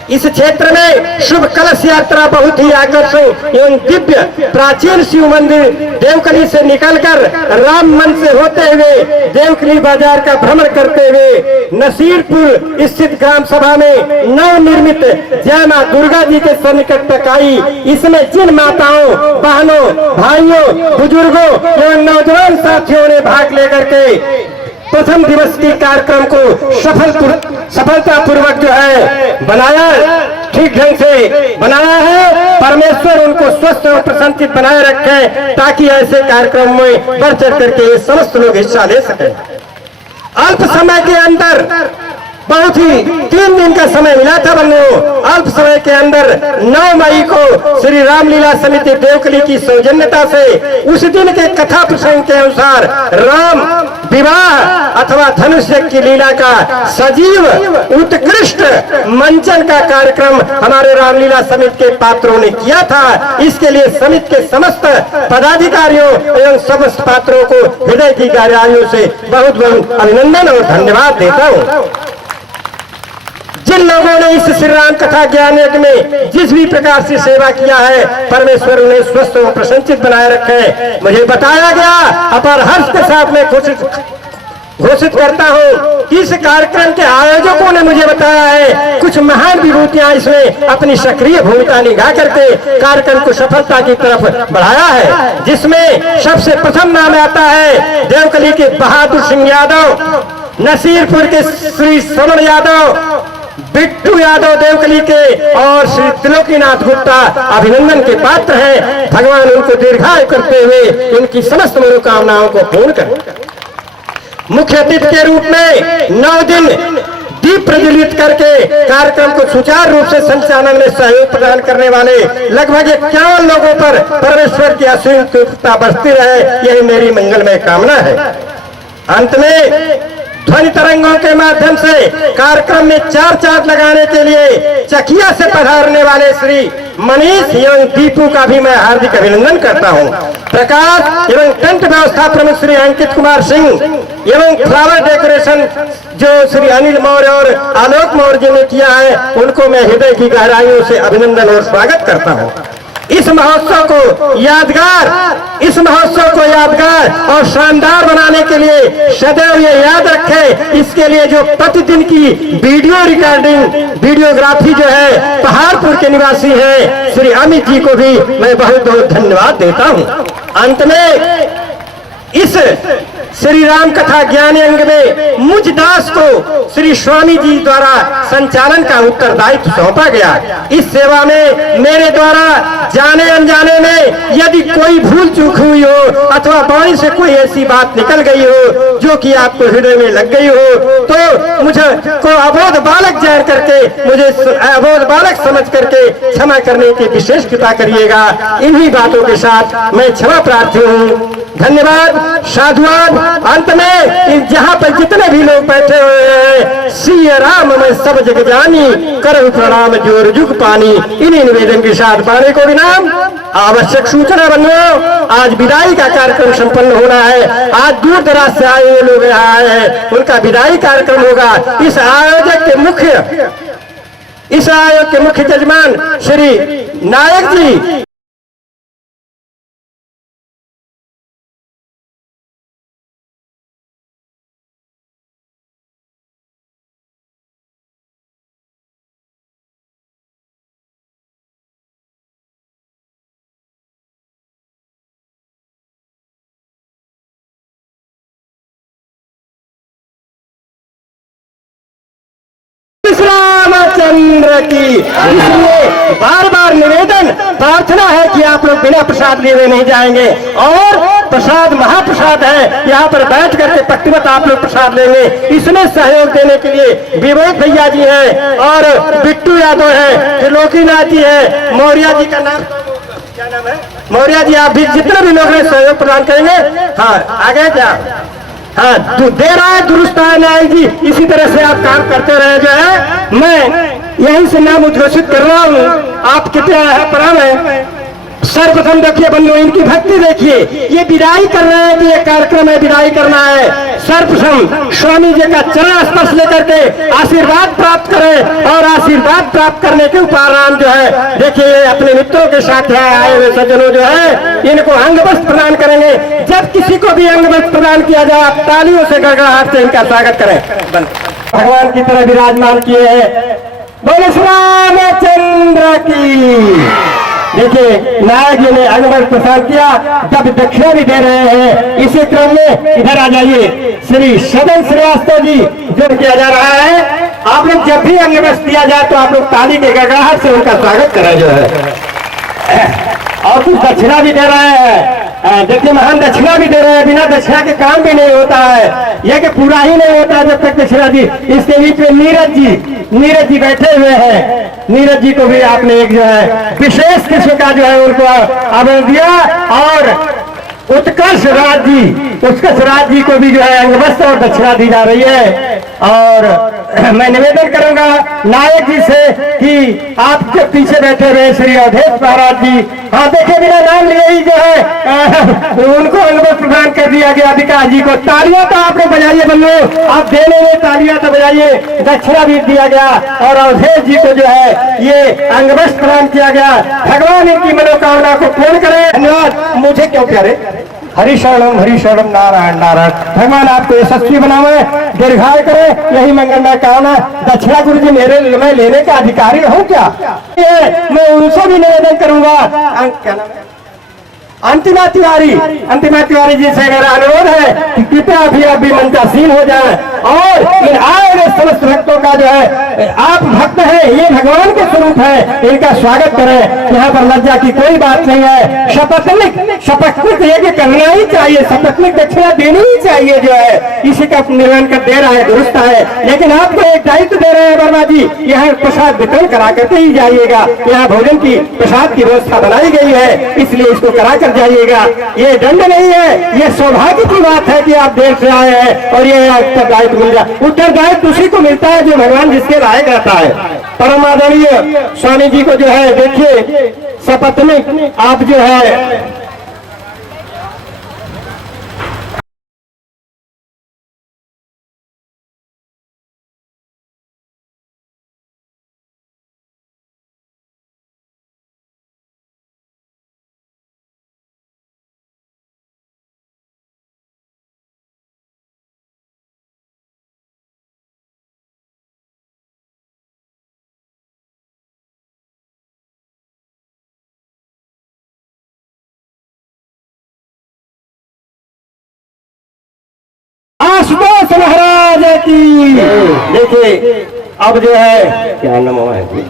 इस क्षेत्र में शुभ कलश यात्रा बहुत ही आकर्षक एवं दिव्य प्राचीन शिव मंदिर देवकली से निकलकर राम मन से होते हुए देवकली बाजार का भ्रमण करते हुए नसीरपुर स्थित ग्राम सभा में नव निर्मित जय मां दुर्गा जी के सन्निकट तक आई। इसमें जिन माताओं, बहनों, भाइयों, बुजुर्गों एवं नौजवान साथियों ने भाग लेकर के प्रथम दिवस के कार्यक्रम को सफलतापूर्वक जो है बनाया, ठीक ढंग से बनाया है, परमेश्वर उनको स्वस्थ और प्रसन्नचित बनाए रखे, ताकि ऐसे कार्यक्रम में बढ़ चढ़ करके ये समस्त लोग हिस्सा ले सके। अल्प समय के अंदर, बहुत ही 3 दिन का समय मिला था बंधुओं, अल्प समय के अंदर 9 मई को श्री रामलीला समिति देवकली की सौजन्यता से उस दिन के कथा प्रसंग के अनुसार राम विवाह अथवा धनुष की लीला का सजीव उत्कृष्ट मंचन का कार्यक्रम हमारे रामलीला समिति के पात्रों ने किया था। इसके लिए समिति के समस्त पदाधिकारियों एवं समस्त पात्रों को हृदय की गहराइयों से बहुत बहुत अभिनंदन और धन्यवाद देता हूँ। जिन लोगों ने इस श्री राम कथा ज्ञान यज्ञ में जिस भी प्रकार से सेवा किया है, परमेश्वर उन्हें स्वस्थ और प्रसन्नचित बनाए रखे। मुझे बताया गया, अपार हर्ष के साथ में घोषित करता हूँ कि इस कार्यक्रम के आयोजकों ने मुझे बताया है, कुछ महान विभूतियां इसमें अपनी सक्रिय भूमिका निभा करके कार्यक्रम को सफलता की तरफ बढ़ाया है, जिसमें सबसे प्रथम नाम आता है देवकली के बहादुर सिंह यादव, नसीरपुर के श्री श्रवण यादव, बिट्टू यादव देवकली के और श्री त्रिलोकीनाथ गुप्ता अभिनंदन के पात्र हैं। भगवान उनको दीर्घायु करते हुए उनकी समस्त मनोकामनाओं को पूर्ण करें। मुख्य अतिथि के रूप में 9 दिन दीप प्रज्वलित करके कार्यक्रम को सुचारू रूप से संचालन में सहयोग प्रदान करने वाले लगभग 51 लोगों पर परमेश्वर की असीम कृपा बरसती रहे, यही मेरी मंगलमय कामना है। अंत में ध्वनि तरंगों के माध्यम से कार्यक्रम में चार चांद लगाने के लिए चकिया से पधारने वाले श्री मनीष एवं दीपू का भी मैं हार्दिक अभिनंदन करता हूं। प्रकाश एवं टेंट व्यवस्था प्रमुख श्री अंकित कुमार सिंह एवं फ्लावर डेकोरेशन जो श्री अनिल मौर्य और आलोक मौर्य जी ने किया है, उनको मैं हृदय की गहराइयों से अभिनंदन और स्वागत करता हूं। इस महोत्सव को यादगार और शानदार बनाने के लिए सदैव ये याद रखे, इसके लिए जो प्रतिदिन की वीडियो रिकॉर्डिंग वीडियोग्राफी जो है पहाड़पुर के निवासी है श्री अमित जी को भी मैं बहुत बहुत धन्यवाद देता हूं। अंत में इस श्री राम कथा ज्ञान अंग में मुझ दास को श्री स्वामी जी द्वारा संचालन का उत्तरदायित्व सौंपा गया। इस सेवा में मेरे द्वारा जाने अनजाने में यदि कोई भूल चूक हुई हो अथवा वाणी से कोई ऐसी बात निकल गई हो जो कि आपको हृदय में लग गई हो, तो मुझे को अबोध बालक जान करके, मुझे अबोध बालक समझ करके क्षमा करने की विशेष कृपा करिएगा। इन्हीं बातों के साथ मैं क्षमा प्रार्थी हूँ। धन्यवाद, साधुवाद। अंत में जहाँ पर जितने भी लोग बैठे हुए हैं, सिया राम में सब जग जानी, करहु प्रणाम जोर जुग पानी। इन्हीं निवेदन के साथ पाने को विराम। आवश्यक सूचना बनो, आज विदाई का कार्यक्रम संपन्न होना है। आज दूर दराज से आए हुए लोग यहाँ आए हैं, उनका विदाई कार्यक्रम होगा। इस आयोजक के मुख्य जजमान श्री नायक जी रामचंद्र की। इसलिए बार बार निवेदन प्रार्थना है कि आप लोग बिना प्रसाद लिए हुए नहीं जाएंगे, और प्रसाद महाप्रसाद है, यहाँ पर बैठ करके पक्तिवत आप लोग प्रसाद लेंगे। इसमें सहयोग देने के लिए विवेक भैया जी हैं और बिट्टू यादव है, त्रिलोकीनाथ जी है, मौर्य जी का नाम क्या नाम है, मौर्य जी। आप भी जितने भी लोग हैं सहयोग प्रदान करेंगे। हाँ, आगे क्या, हाँ दे रहा है दुरुस्त है नायक जी। इसी तरह से आप काम करते रहे। जो है मैं यहीं से नाम उद्घोषित कर रहा हूँ। आप कितने है प्रणाम है। सर्वप्रथम देखिए बंधु, इनकी भक्ति देखिए। ये विदाई कर रहे हैं कि ये कार्यक्रम है, विदाई करना है। सर्वप्रथम स्वामी जी का चरण स्पर्श लेकर के आशीर्वाद प्राप्त करें, और आशीर्वाद प्राप्त करने के उपरांत जो है देखिए अपने मित्रों के साथ आए हुए सज्जनों जो है इनको अंग वस्त्र प्रदान करेंगे। जब किसी को भी अंग वस्त्र प्रदान किया जाए, आप तालियों से गड़गड़ाहट से इनका स्वागत करें। भगवान की तरह विराजमान किए हैं। बोले श्री रामचंद्र की। देखिए नायक जी ने अंगवस्त्र प्रदान किया, जब दक्षिणा भी दे रहे हैं। इसी क्रम में इधर आ जाइए, श्री सदन श्रीवास्तव जी जो किया जा रहा है। आप लोग जब भी अंगवस्त्र दिया जाए तो आप लोग ताली के गड़गड़ाहट से उनका स्वागत करें जो है। और कुछ दक्षिणा भी दे रहे हैं। देखिए महान दक्षिणा भी दे रहे हैं। बिना दक्षिणा के काम भी नहीं होता है, यह कि पूरा ही नहीं होता जब तक दक्षिणा दी। इसके बीच में नीरज जी बैठे हुए हैं। नीरज जी को भी आपने एक जो है विशेष किस्म का जो है उनको आभार दिया। और उत्कर्ष राज जी को भी जो है अंगवस्त्र और दक्षिणा दी जा रही है। और मैं निवेदन करूंगा नायक जी से कि आपके पीछे बैठे हुए श्री अवधेश महाराज जी, हाँ देखे बिना नाम लिए ही जो है उनको अंगवस्त्र प्रदान कर दिया गया। विकास जी को तालियां तो आप लोग बजाइए बंधु, आप देने में तालियां तो बजाइए। दक्षिणा भी दिया गया और अवधेश जी को जो है ये अंगवस्त्र प्रदान किया गया। भगवान इनकी मनोकामना को पूर्ण करे। धन्यवाद। मुझे क्यों प्यारे, हरि शरणम नारायण नारायण। भगवान आपको यशस्वी बनावे, दीर्घायु करे, यही मंगलमय कामना। दक्षिणा गुरु जी मैं लेने का अधिकारी हूँ क्या? मैं उनसे भी निवेदन करूंगा। क्या नाम है? अंतिमा तिवारी जी से मेरा अनुरोध है कि कृपया भी मंचासीन हो जाए और इन आए हुए समस्त भक्तों का जो है आप भक्त हैं, ये भगवान के स्वरूप है, इनका स्वागत करें। यहाँ पर लज्जा की कोई बात नहीं है। शपथनिक ये करना ही चाहिए, शपथनिक दक्षिणा देनी ही चाहिए जो है, इसी का निर्वहन कर दे रहा है, दुरुस्त है। लेकिन आपको एक दायित्व दे रहे हैं वर्मा जी, यहाँ प्रसाद वितरण करा करके ही जाइएगा। यहाँ भोजन की प्रसाद की व्यवस्था बनाई गई है, इसलिए इसको करा कर जाइएगा। ये दंड नहीं है, ये सौभाग्य की बात है कि आप देर से आए हैं और ये उत्तरदायित्व मिल जाए। उत्तरदायित्व उसी को मिलता है जो भगवान जिसके लायक रहता है। परम आदरणीय स्वामी जी को जो है देखिए, सपत्निक आप जो है आशुतोष महाराज की। देखिए अब जो है क्या नाम है जी,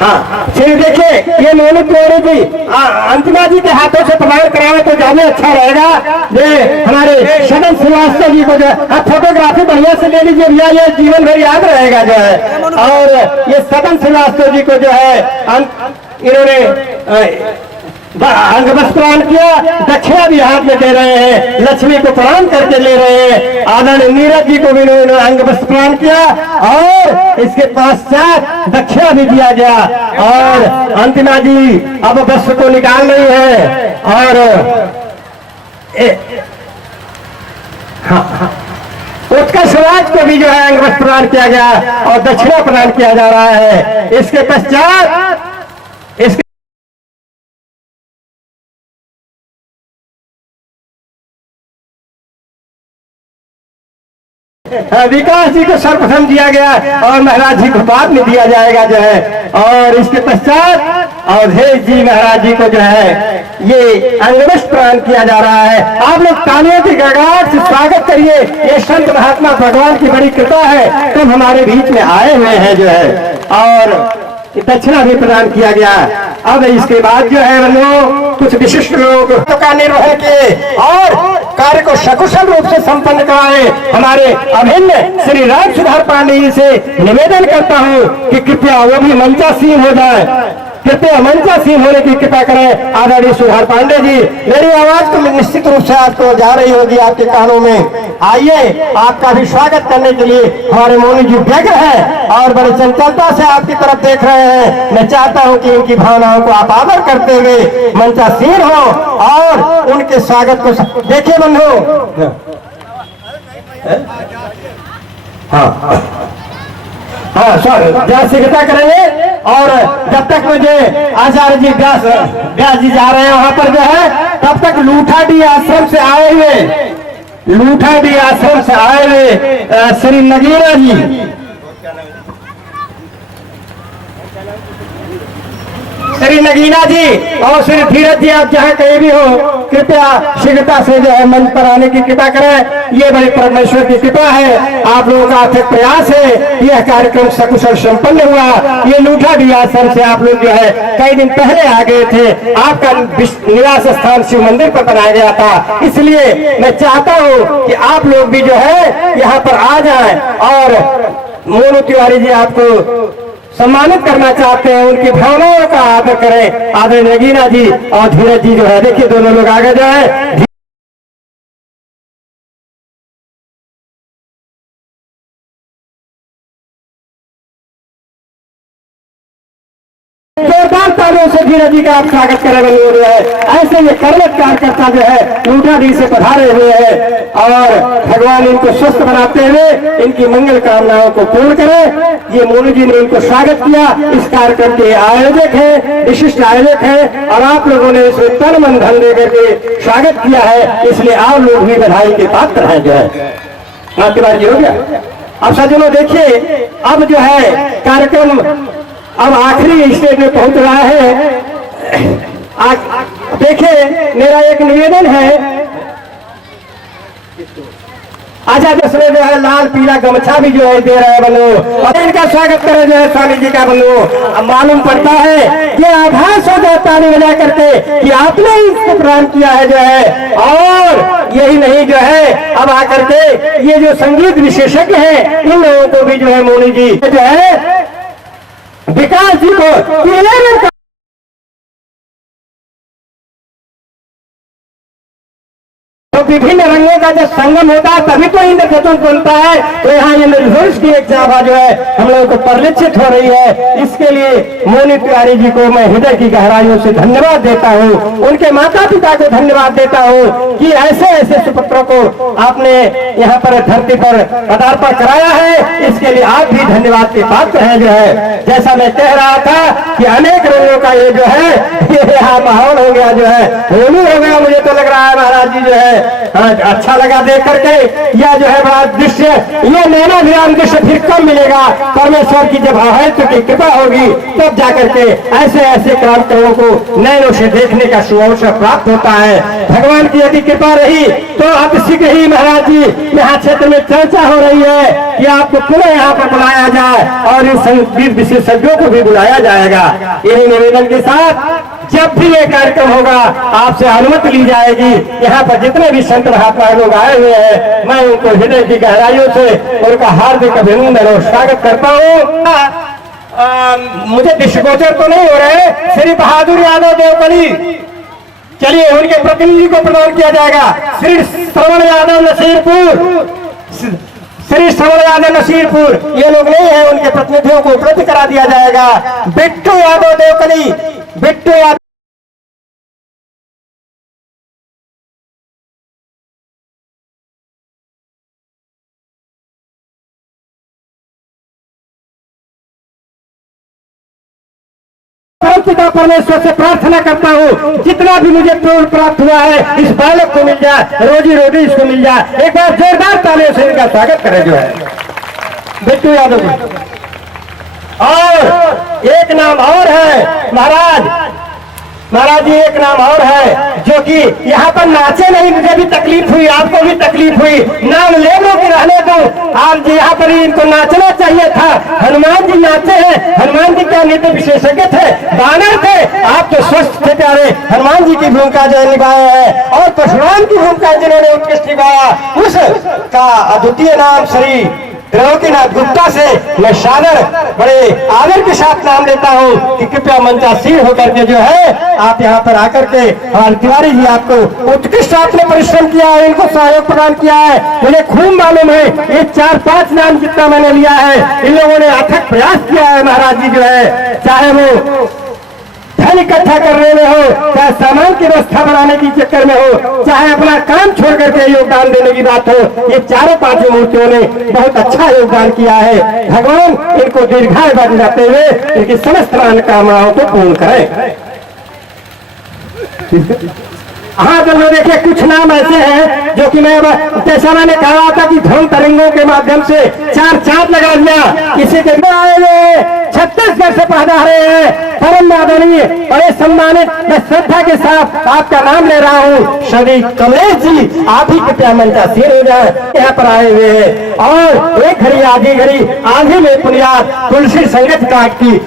हाँ फिर देखिए ये मोनू तिवारी जी अंतिमा जी के हाथों से प्रदान करावे तो ज्यादा अच्छा रहेगा। ये हमारे सदन श्रीवास्तव जी को जो है फोटोग्राफी बढ़िया से ले लीजिए भैया, ये जीवन भर याद रहेगा जो है। और ये सदन श्रीवास्तव जी को जो है इन्होंने अंग बस प्रदान किया, दक्षिणा भी हाथ में दे रहे हैं, लक्ष्मी को प्रणाम करके ले रहे हैं। आदरणीय नीरज जी को भी इन्होंने अंग बस प्रदान किया और इसके पश्चात दक्षिणा भी दिया गया। और अंतिमा जी अब वस्त्र को निकाल रही है और उत्कर्ष राज को भी जो है अंग बस प्रदान किया गया और दक्षिणा प्रदान किया जा रहा है। इसके पश्चात विकास जी को सर्वप्रथम दिया गया और महाराज जी को बाद में दिया जाएगा जो है। और इसके पश्चात अवधेश जी महाराज जी को जो है ये अंगवस्त्र प्रदान किया जा रहा है। आप लोग तालियों की गड़गड़ाहट से स्वागत करिए। ये संत महात्मा भगवान की बड़ी कृपा है, तुम हमारे बीच में आए हुए हैं जो है। और दक्षिणा भी प्रदान किया गया। अब इसके बाद जो है लोग कुछ विशिष्ट लोग का निर्वहन किए और कार्य को सकुशल रूप से संपन्न कराए। हमारे अभिन्न श्री राम सुधार पांडे जी से निवेदन करता हूँ कि कृपया वो भी मंचासीन हो जाए, कृपया मंचासीन होने की कृपा करें। आदरणीय सुधार पांडे जी, मेरी आवाज तो निश्चित रूप से आपको जा रही होगी आपके कानों में। आइए, आपका भी स्वागत करने के लिए हमारे मोनू जी व्यग्र है और बड़े चंचलता से आपकी तरफ देख रहे हैं। मैं चाहता हूं कि इनकी भावनाओं को आप आदर करते हुए मंचासीन हो और उनके स्वागत को देखिए बंधु। हाँ व्यास शीघ्रता करेंगे। और जब तक मुझे आचार्य जी व्यास जी जा रहे हैं वहां पर जो है, तब तक लूठाडी आश्रम से आए हुए श्री नगीना जी, श्री नगीना जी और श्री धीरज जी, आप जहाँ कहीं भी हो कृपया शीघ्रता से जो है मंच पर आने की कृपा करें। ये बड़े परमेश्वर की कृपा है, आप लोगों का अथक प्रयास है, यह कार्यक्रम सकुशल संपन्न हुआ। ये लूठाडी आश्रम से आप लोग जो है कई दिन पहले आ गए थे, आपका निवास स्थान शिव मंदिर पर बनाया गया था, इसलिए मैं चाहता हूँ कि आप लोग भी जो है यहाँ पर आ जाए। और मोनू तिवारी जी आपको सम्मानित करना चाहते हैं, उनकी भावनाओं का आदर करें। आदरणीय नगीना जी और धीरज जी जो है, देखिए दोनों लोग आगे जाए। जोरदार तालियों से धीरज जी का आप स्वागत करें। जो है ऐसे ये कर्मठ कार्यकर्ता जो है लूठाडी से पधारे हुए हैं और भगवान इनको स्वस्थ बनाते हुए इनकी मंगल कामनाओं को पूर्ण करें। ये मोनू जी ने इनको स्वागत किया। इस कार्यक्रम के आयोजक है, विशिष्ट आयोजक है और आप लोगों ने इसमें तन मन धन देकर के स्वागत किया है, इसलिए आप लोग भी बधाई के पात्र हैं जो है। आपके बात ये हो गया। अब सज्जनों देखिए, अब जो है कार्यक्रम अब आखिरी स्टेज में पहुंच रहा है। देखिए, मेरा एक निवेदन है, अच्छा जिसमें जो है लाल पीला गमछा भी जो है दे रहे हैं बंधु, और इनका स्वागत करें जो है स्वामी जी का बंधु। अब मालूम पड़ता है कि आभास हो जाता है बजा करके कि आपने इसको प्रदान किया है जो है। और यही नहीं जो है अब आकर के ये जो संगीत विशेषज्ञ हैं इन लोगों को भी जो है मोनी जी जो है विकास जी को तो विभिन्न रंगों का जब संगम होता है तभी तो इंद्रधनुष बनता है। तो यहाँ इंद्रधनुष की एक चाबा जो है हम लोगों को परिलक्षित हो रही है। इसके लिए मोनी तिवारी जी को मैं हृदय की गहराइयों से धन्यवाद देता हूँ, उनके माता पिता को धन्यवाद देता हूँ कि ऐसे ऐसे सुपुत्रों को आपने यहाँ पर धरती पर पदार्पण कराया है। इसके लिए आप भी धन्यवाद के पात्र हैं जो है। जैसा मैं कह रहा था कि अनेक रंगों का ये जो है ये यहाँ माहौल हो गया जो है, होली हो गया। मुझे तो लग रहा है महाराज जी जो है अच्छा लगा देख करके। यह जो है बड़ा दृश्य, ये नैना विराम दृश्य फिर कब मिलेगा? परमेश्वर की जब अहैतु की कृपा होगी तब जाकर के ऐसे ऐसे कार्यक्रमों को नैनों से देखने का सुअवसर प्राप्त होता है। भगवान की यदि कृपा रही तो अब शीघ्र ही महाराज जी यहाँ क्षेत्र में चर्चा हो रही है कि आपको पुनः यहाँ पर बुलाया जाए और इन संगीत विशेषज्ञों को भी बुलाया जाएगा। यही निवेदन के साथ जब भी ये कार्यक्रम होगा आपसे अनुमति ली जाएगी। यहाँ पर जितने भी संत महात्मा लोग आए हुए हैं मैं उनको हृदय की गहराइयों से उनका हार्दिक अभिनंदन और स्वागत करता हूँ। मुझे दृष्टिगोचर तो नहीं हो रहे श्री बहादुर यादव देवकली, चलिए उनके प्रतिनिधि को प्रदान किया जाएगा। श्री श्रवण यादव नसीरपुर, श्री श्रवण यादव नसीरपुर ये लोग नहीं है, उनके प्रतिनिधियों को उपलब्ध करा दिया जाएगा। बिट्टू यादव देवकली, बिट्टू यादव पिता परमेश्वर से प्रार्थना करता हूँ जितना भी मुझे पूर्ण प्राप्त हुआ है इस बालक को मिल जाए, रोजी रोटी इसको मिल जाए। एक बार जोरदार तालियों से इनका स्वागत करें जो है बिट्टू यादव। और एक नाम और है महाराज जी, एक नाम और है जो कि यहाँ पर नाचे नहीं, मुझे भी तकलीफ हुई, आपको भी तकलीफ हुई, नाम ले लो कि रहने दो। आज यहाँ पर इनको नाचना चाहिए था। हनुमान जी नाचे हैं, हनुमान जी क्या नृत्य विशेषज्ञ थे, बानर थे। आप तो स्वस्थ थे प्यारे, हनुमान जी की भूमिका जो निभाया है और परशुराम की भूमिका जिन्होंने उत्कृष्ट निभाया उसका अद्वितीय नाम श्री त्रिलोकीनाथ गुप्ता से मैं सादर बड़े आदर के साथ नाम लेता हूँ कि कृपया मंचासीन होकर के जो है आप यहाँ पर आकर के हमारे तिवारी जी आपको उत्कृष्ट आपने परिश्रम किया है, इनको सहयोग प्रदान किया है। मुझे खूब मालूम है ये 4-5 नाम जितना मैंने लिया है इन लोगों ने अथक प्रयास किया है। महाराज जी जो है चाहे वो धन इकट्ठा करने में हो, चाहे सामान की व्यवस्था बनाने की चक्कर में हो, चाहे अपना काम छोड़ करके योगदान देने की बात हो, ये 4-5 मूर्तियों ने बहुत अच्छा योगदान किया है। भगवान इनको दीर्घायु बनाते हुए इनकी समस्त मनोकामनाओं को पूर्ण करें। हाँ तो देखिए कुछ नाम ऐसे हैं जो कि मैं जैसा मैंने कहा था कि ध्वनि तरंगों के माध्यम से 4 चांद लगा दिया। किसी के आए छत्तीसगढ़ से पधारे हैं परम आदरणीय बड़े सम्मानित, मैं श्रद्धा के साथ आपका नाम ले रहा हूँ श्री कमलेश जी, आप ही कृपया मंचासीन हो जाए। यहाँ पर आए हुए हैं और एक घड़ी आधी घड़ी आधी में पुनियाद तुलसी संगत काट की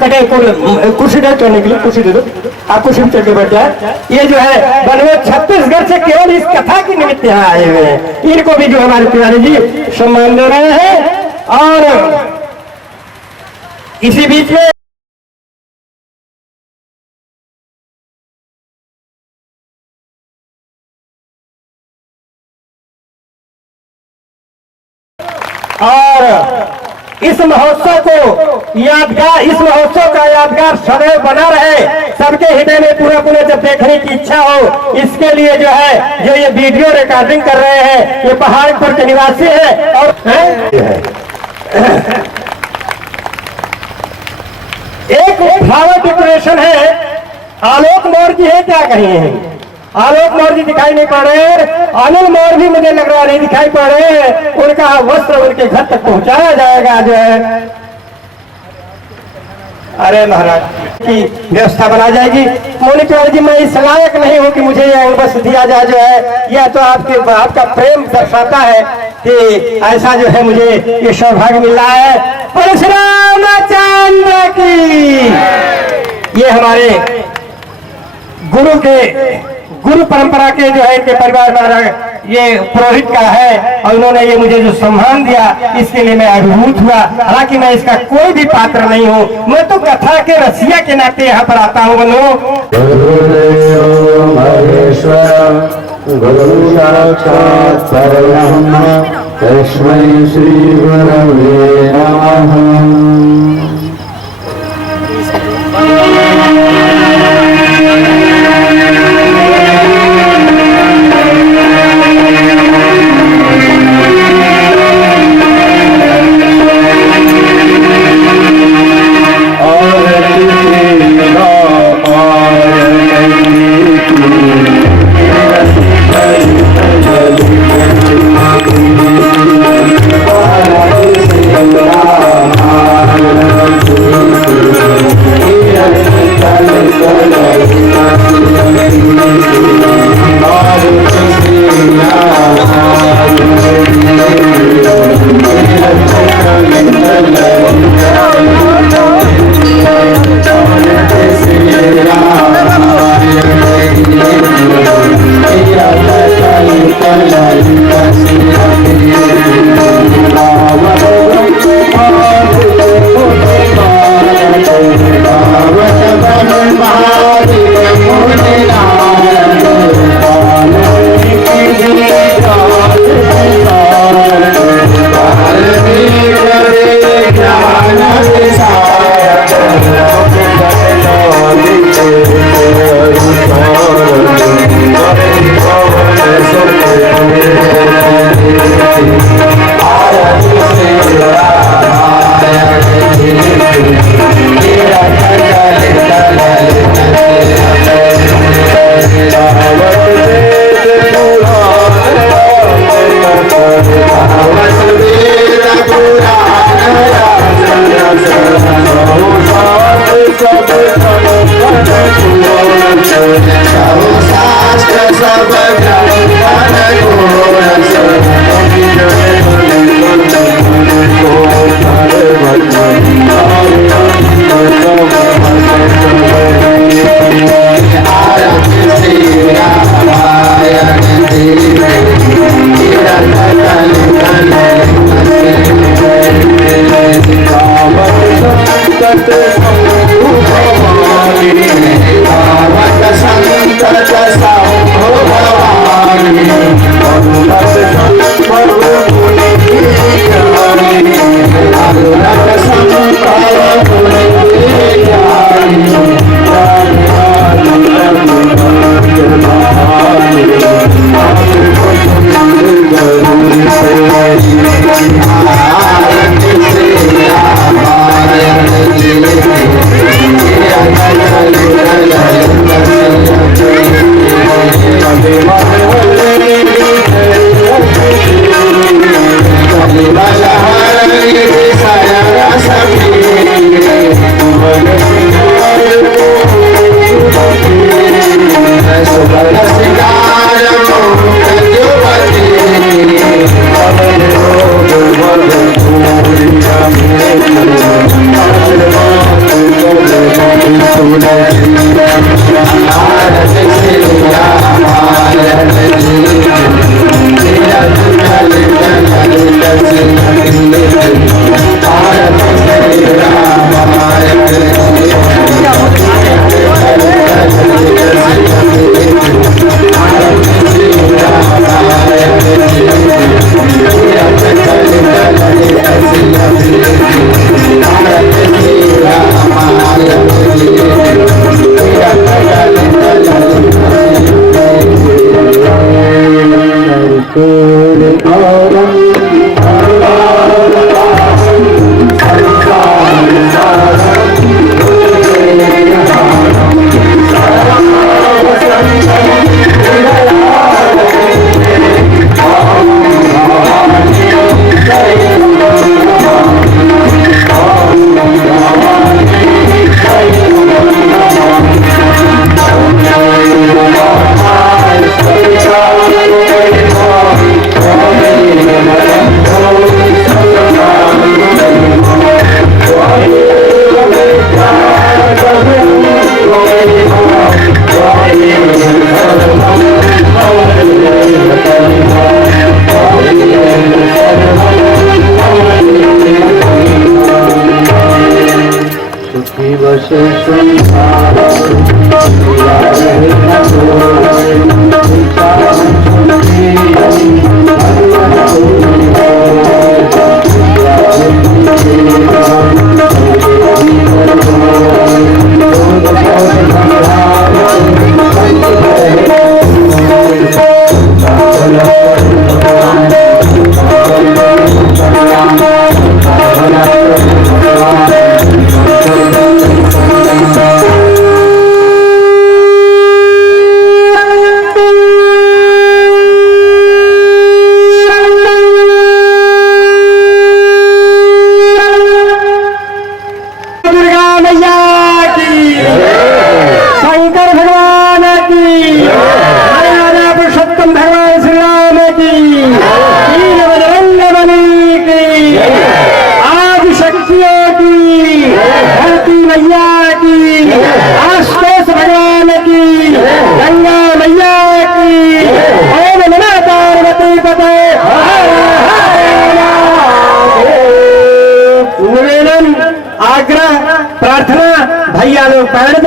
कटे कुर्सी दे चढ़ने के लिए, कुर्सी दे दो, आप कुर्सी में चढ़ के बैठ जाए। ये जो है बनवे छत्तीसगढ़ से केवल इस कथा की निमित्त यहाँ आए हुए हैं, इनको भी जो हमारे तिवारी जी सम्मान दे रहे हैं। और इसी बीच में और इस महोत्सव को यादगार, इस महोत्सव का यादगार सदैव बना रहे, सबके हृदय में पूरा पूरा जब देखने की इच्छा हो, इसके लिए जो है जो ये वीडियो रिकॉर्डिंग कर रहे हैं ये पहाड़ पर के निवासी है। और एक फ्लावर डेकोरेशन है, आलोक मौर्य जी है, क्या कहें आलोक मौर्य जी दिखाई नहीं पड़ रहे, अनिल मौर्य भी मुझे लग रहा नहीं दिखाई पड़ रहे। उनका वस्त्र उनके घर तक पहुंचाया जाएगा जो है। अरे महाराज की व्यवस्था बना जाएगी। मौनी कुंवर जी, मैं इस लायक नहीं हूँ कि मुझे ये अंग वस्त्र दिया जाए, जो है यह तो आपका प्रेम दर्शाता है कि ऐसा जो है मुझे ये सौभाग्य मिल रहा है। परशुरामचंद्र की, ये हमारे गुरु परंपरा के जो है इनके परिवार में ये पुरोहित का है और उन्होंने ये मुझे जो सम्मान दिया इसके लिए मैं अभिभूत हुआ। हालांकि मैं इसका कोई भी पात्र नहीं हूँ, मैं तो कथा के रसिया के नाते यहाँ पर आता हूँ। गुरु साक्षात् परब्रह्म तस्मै श्री गुरवे नमः। Hare निवेदन, आग्रह, प्रार्थना, भैया लोग पैर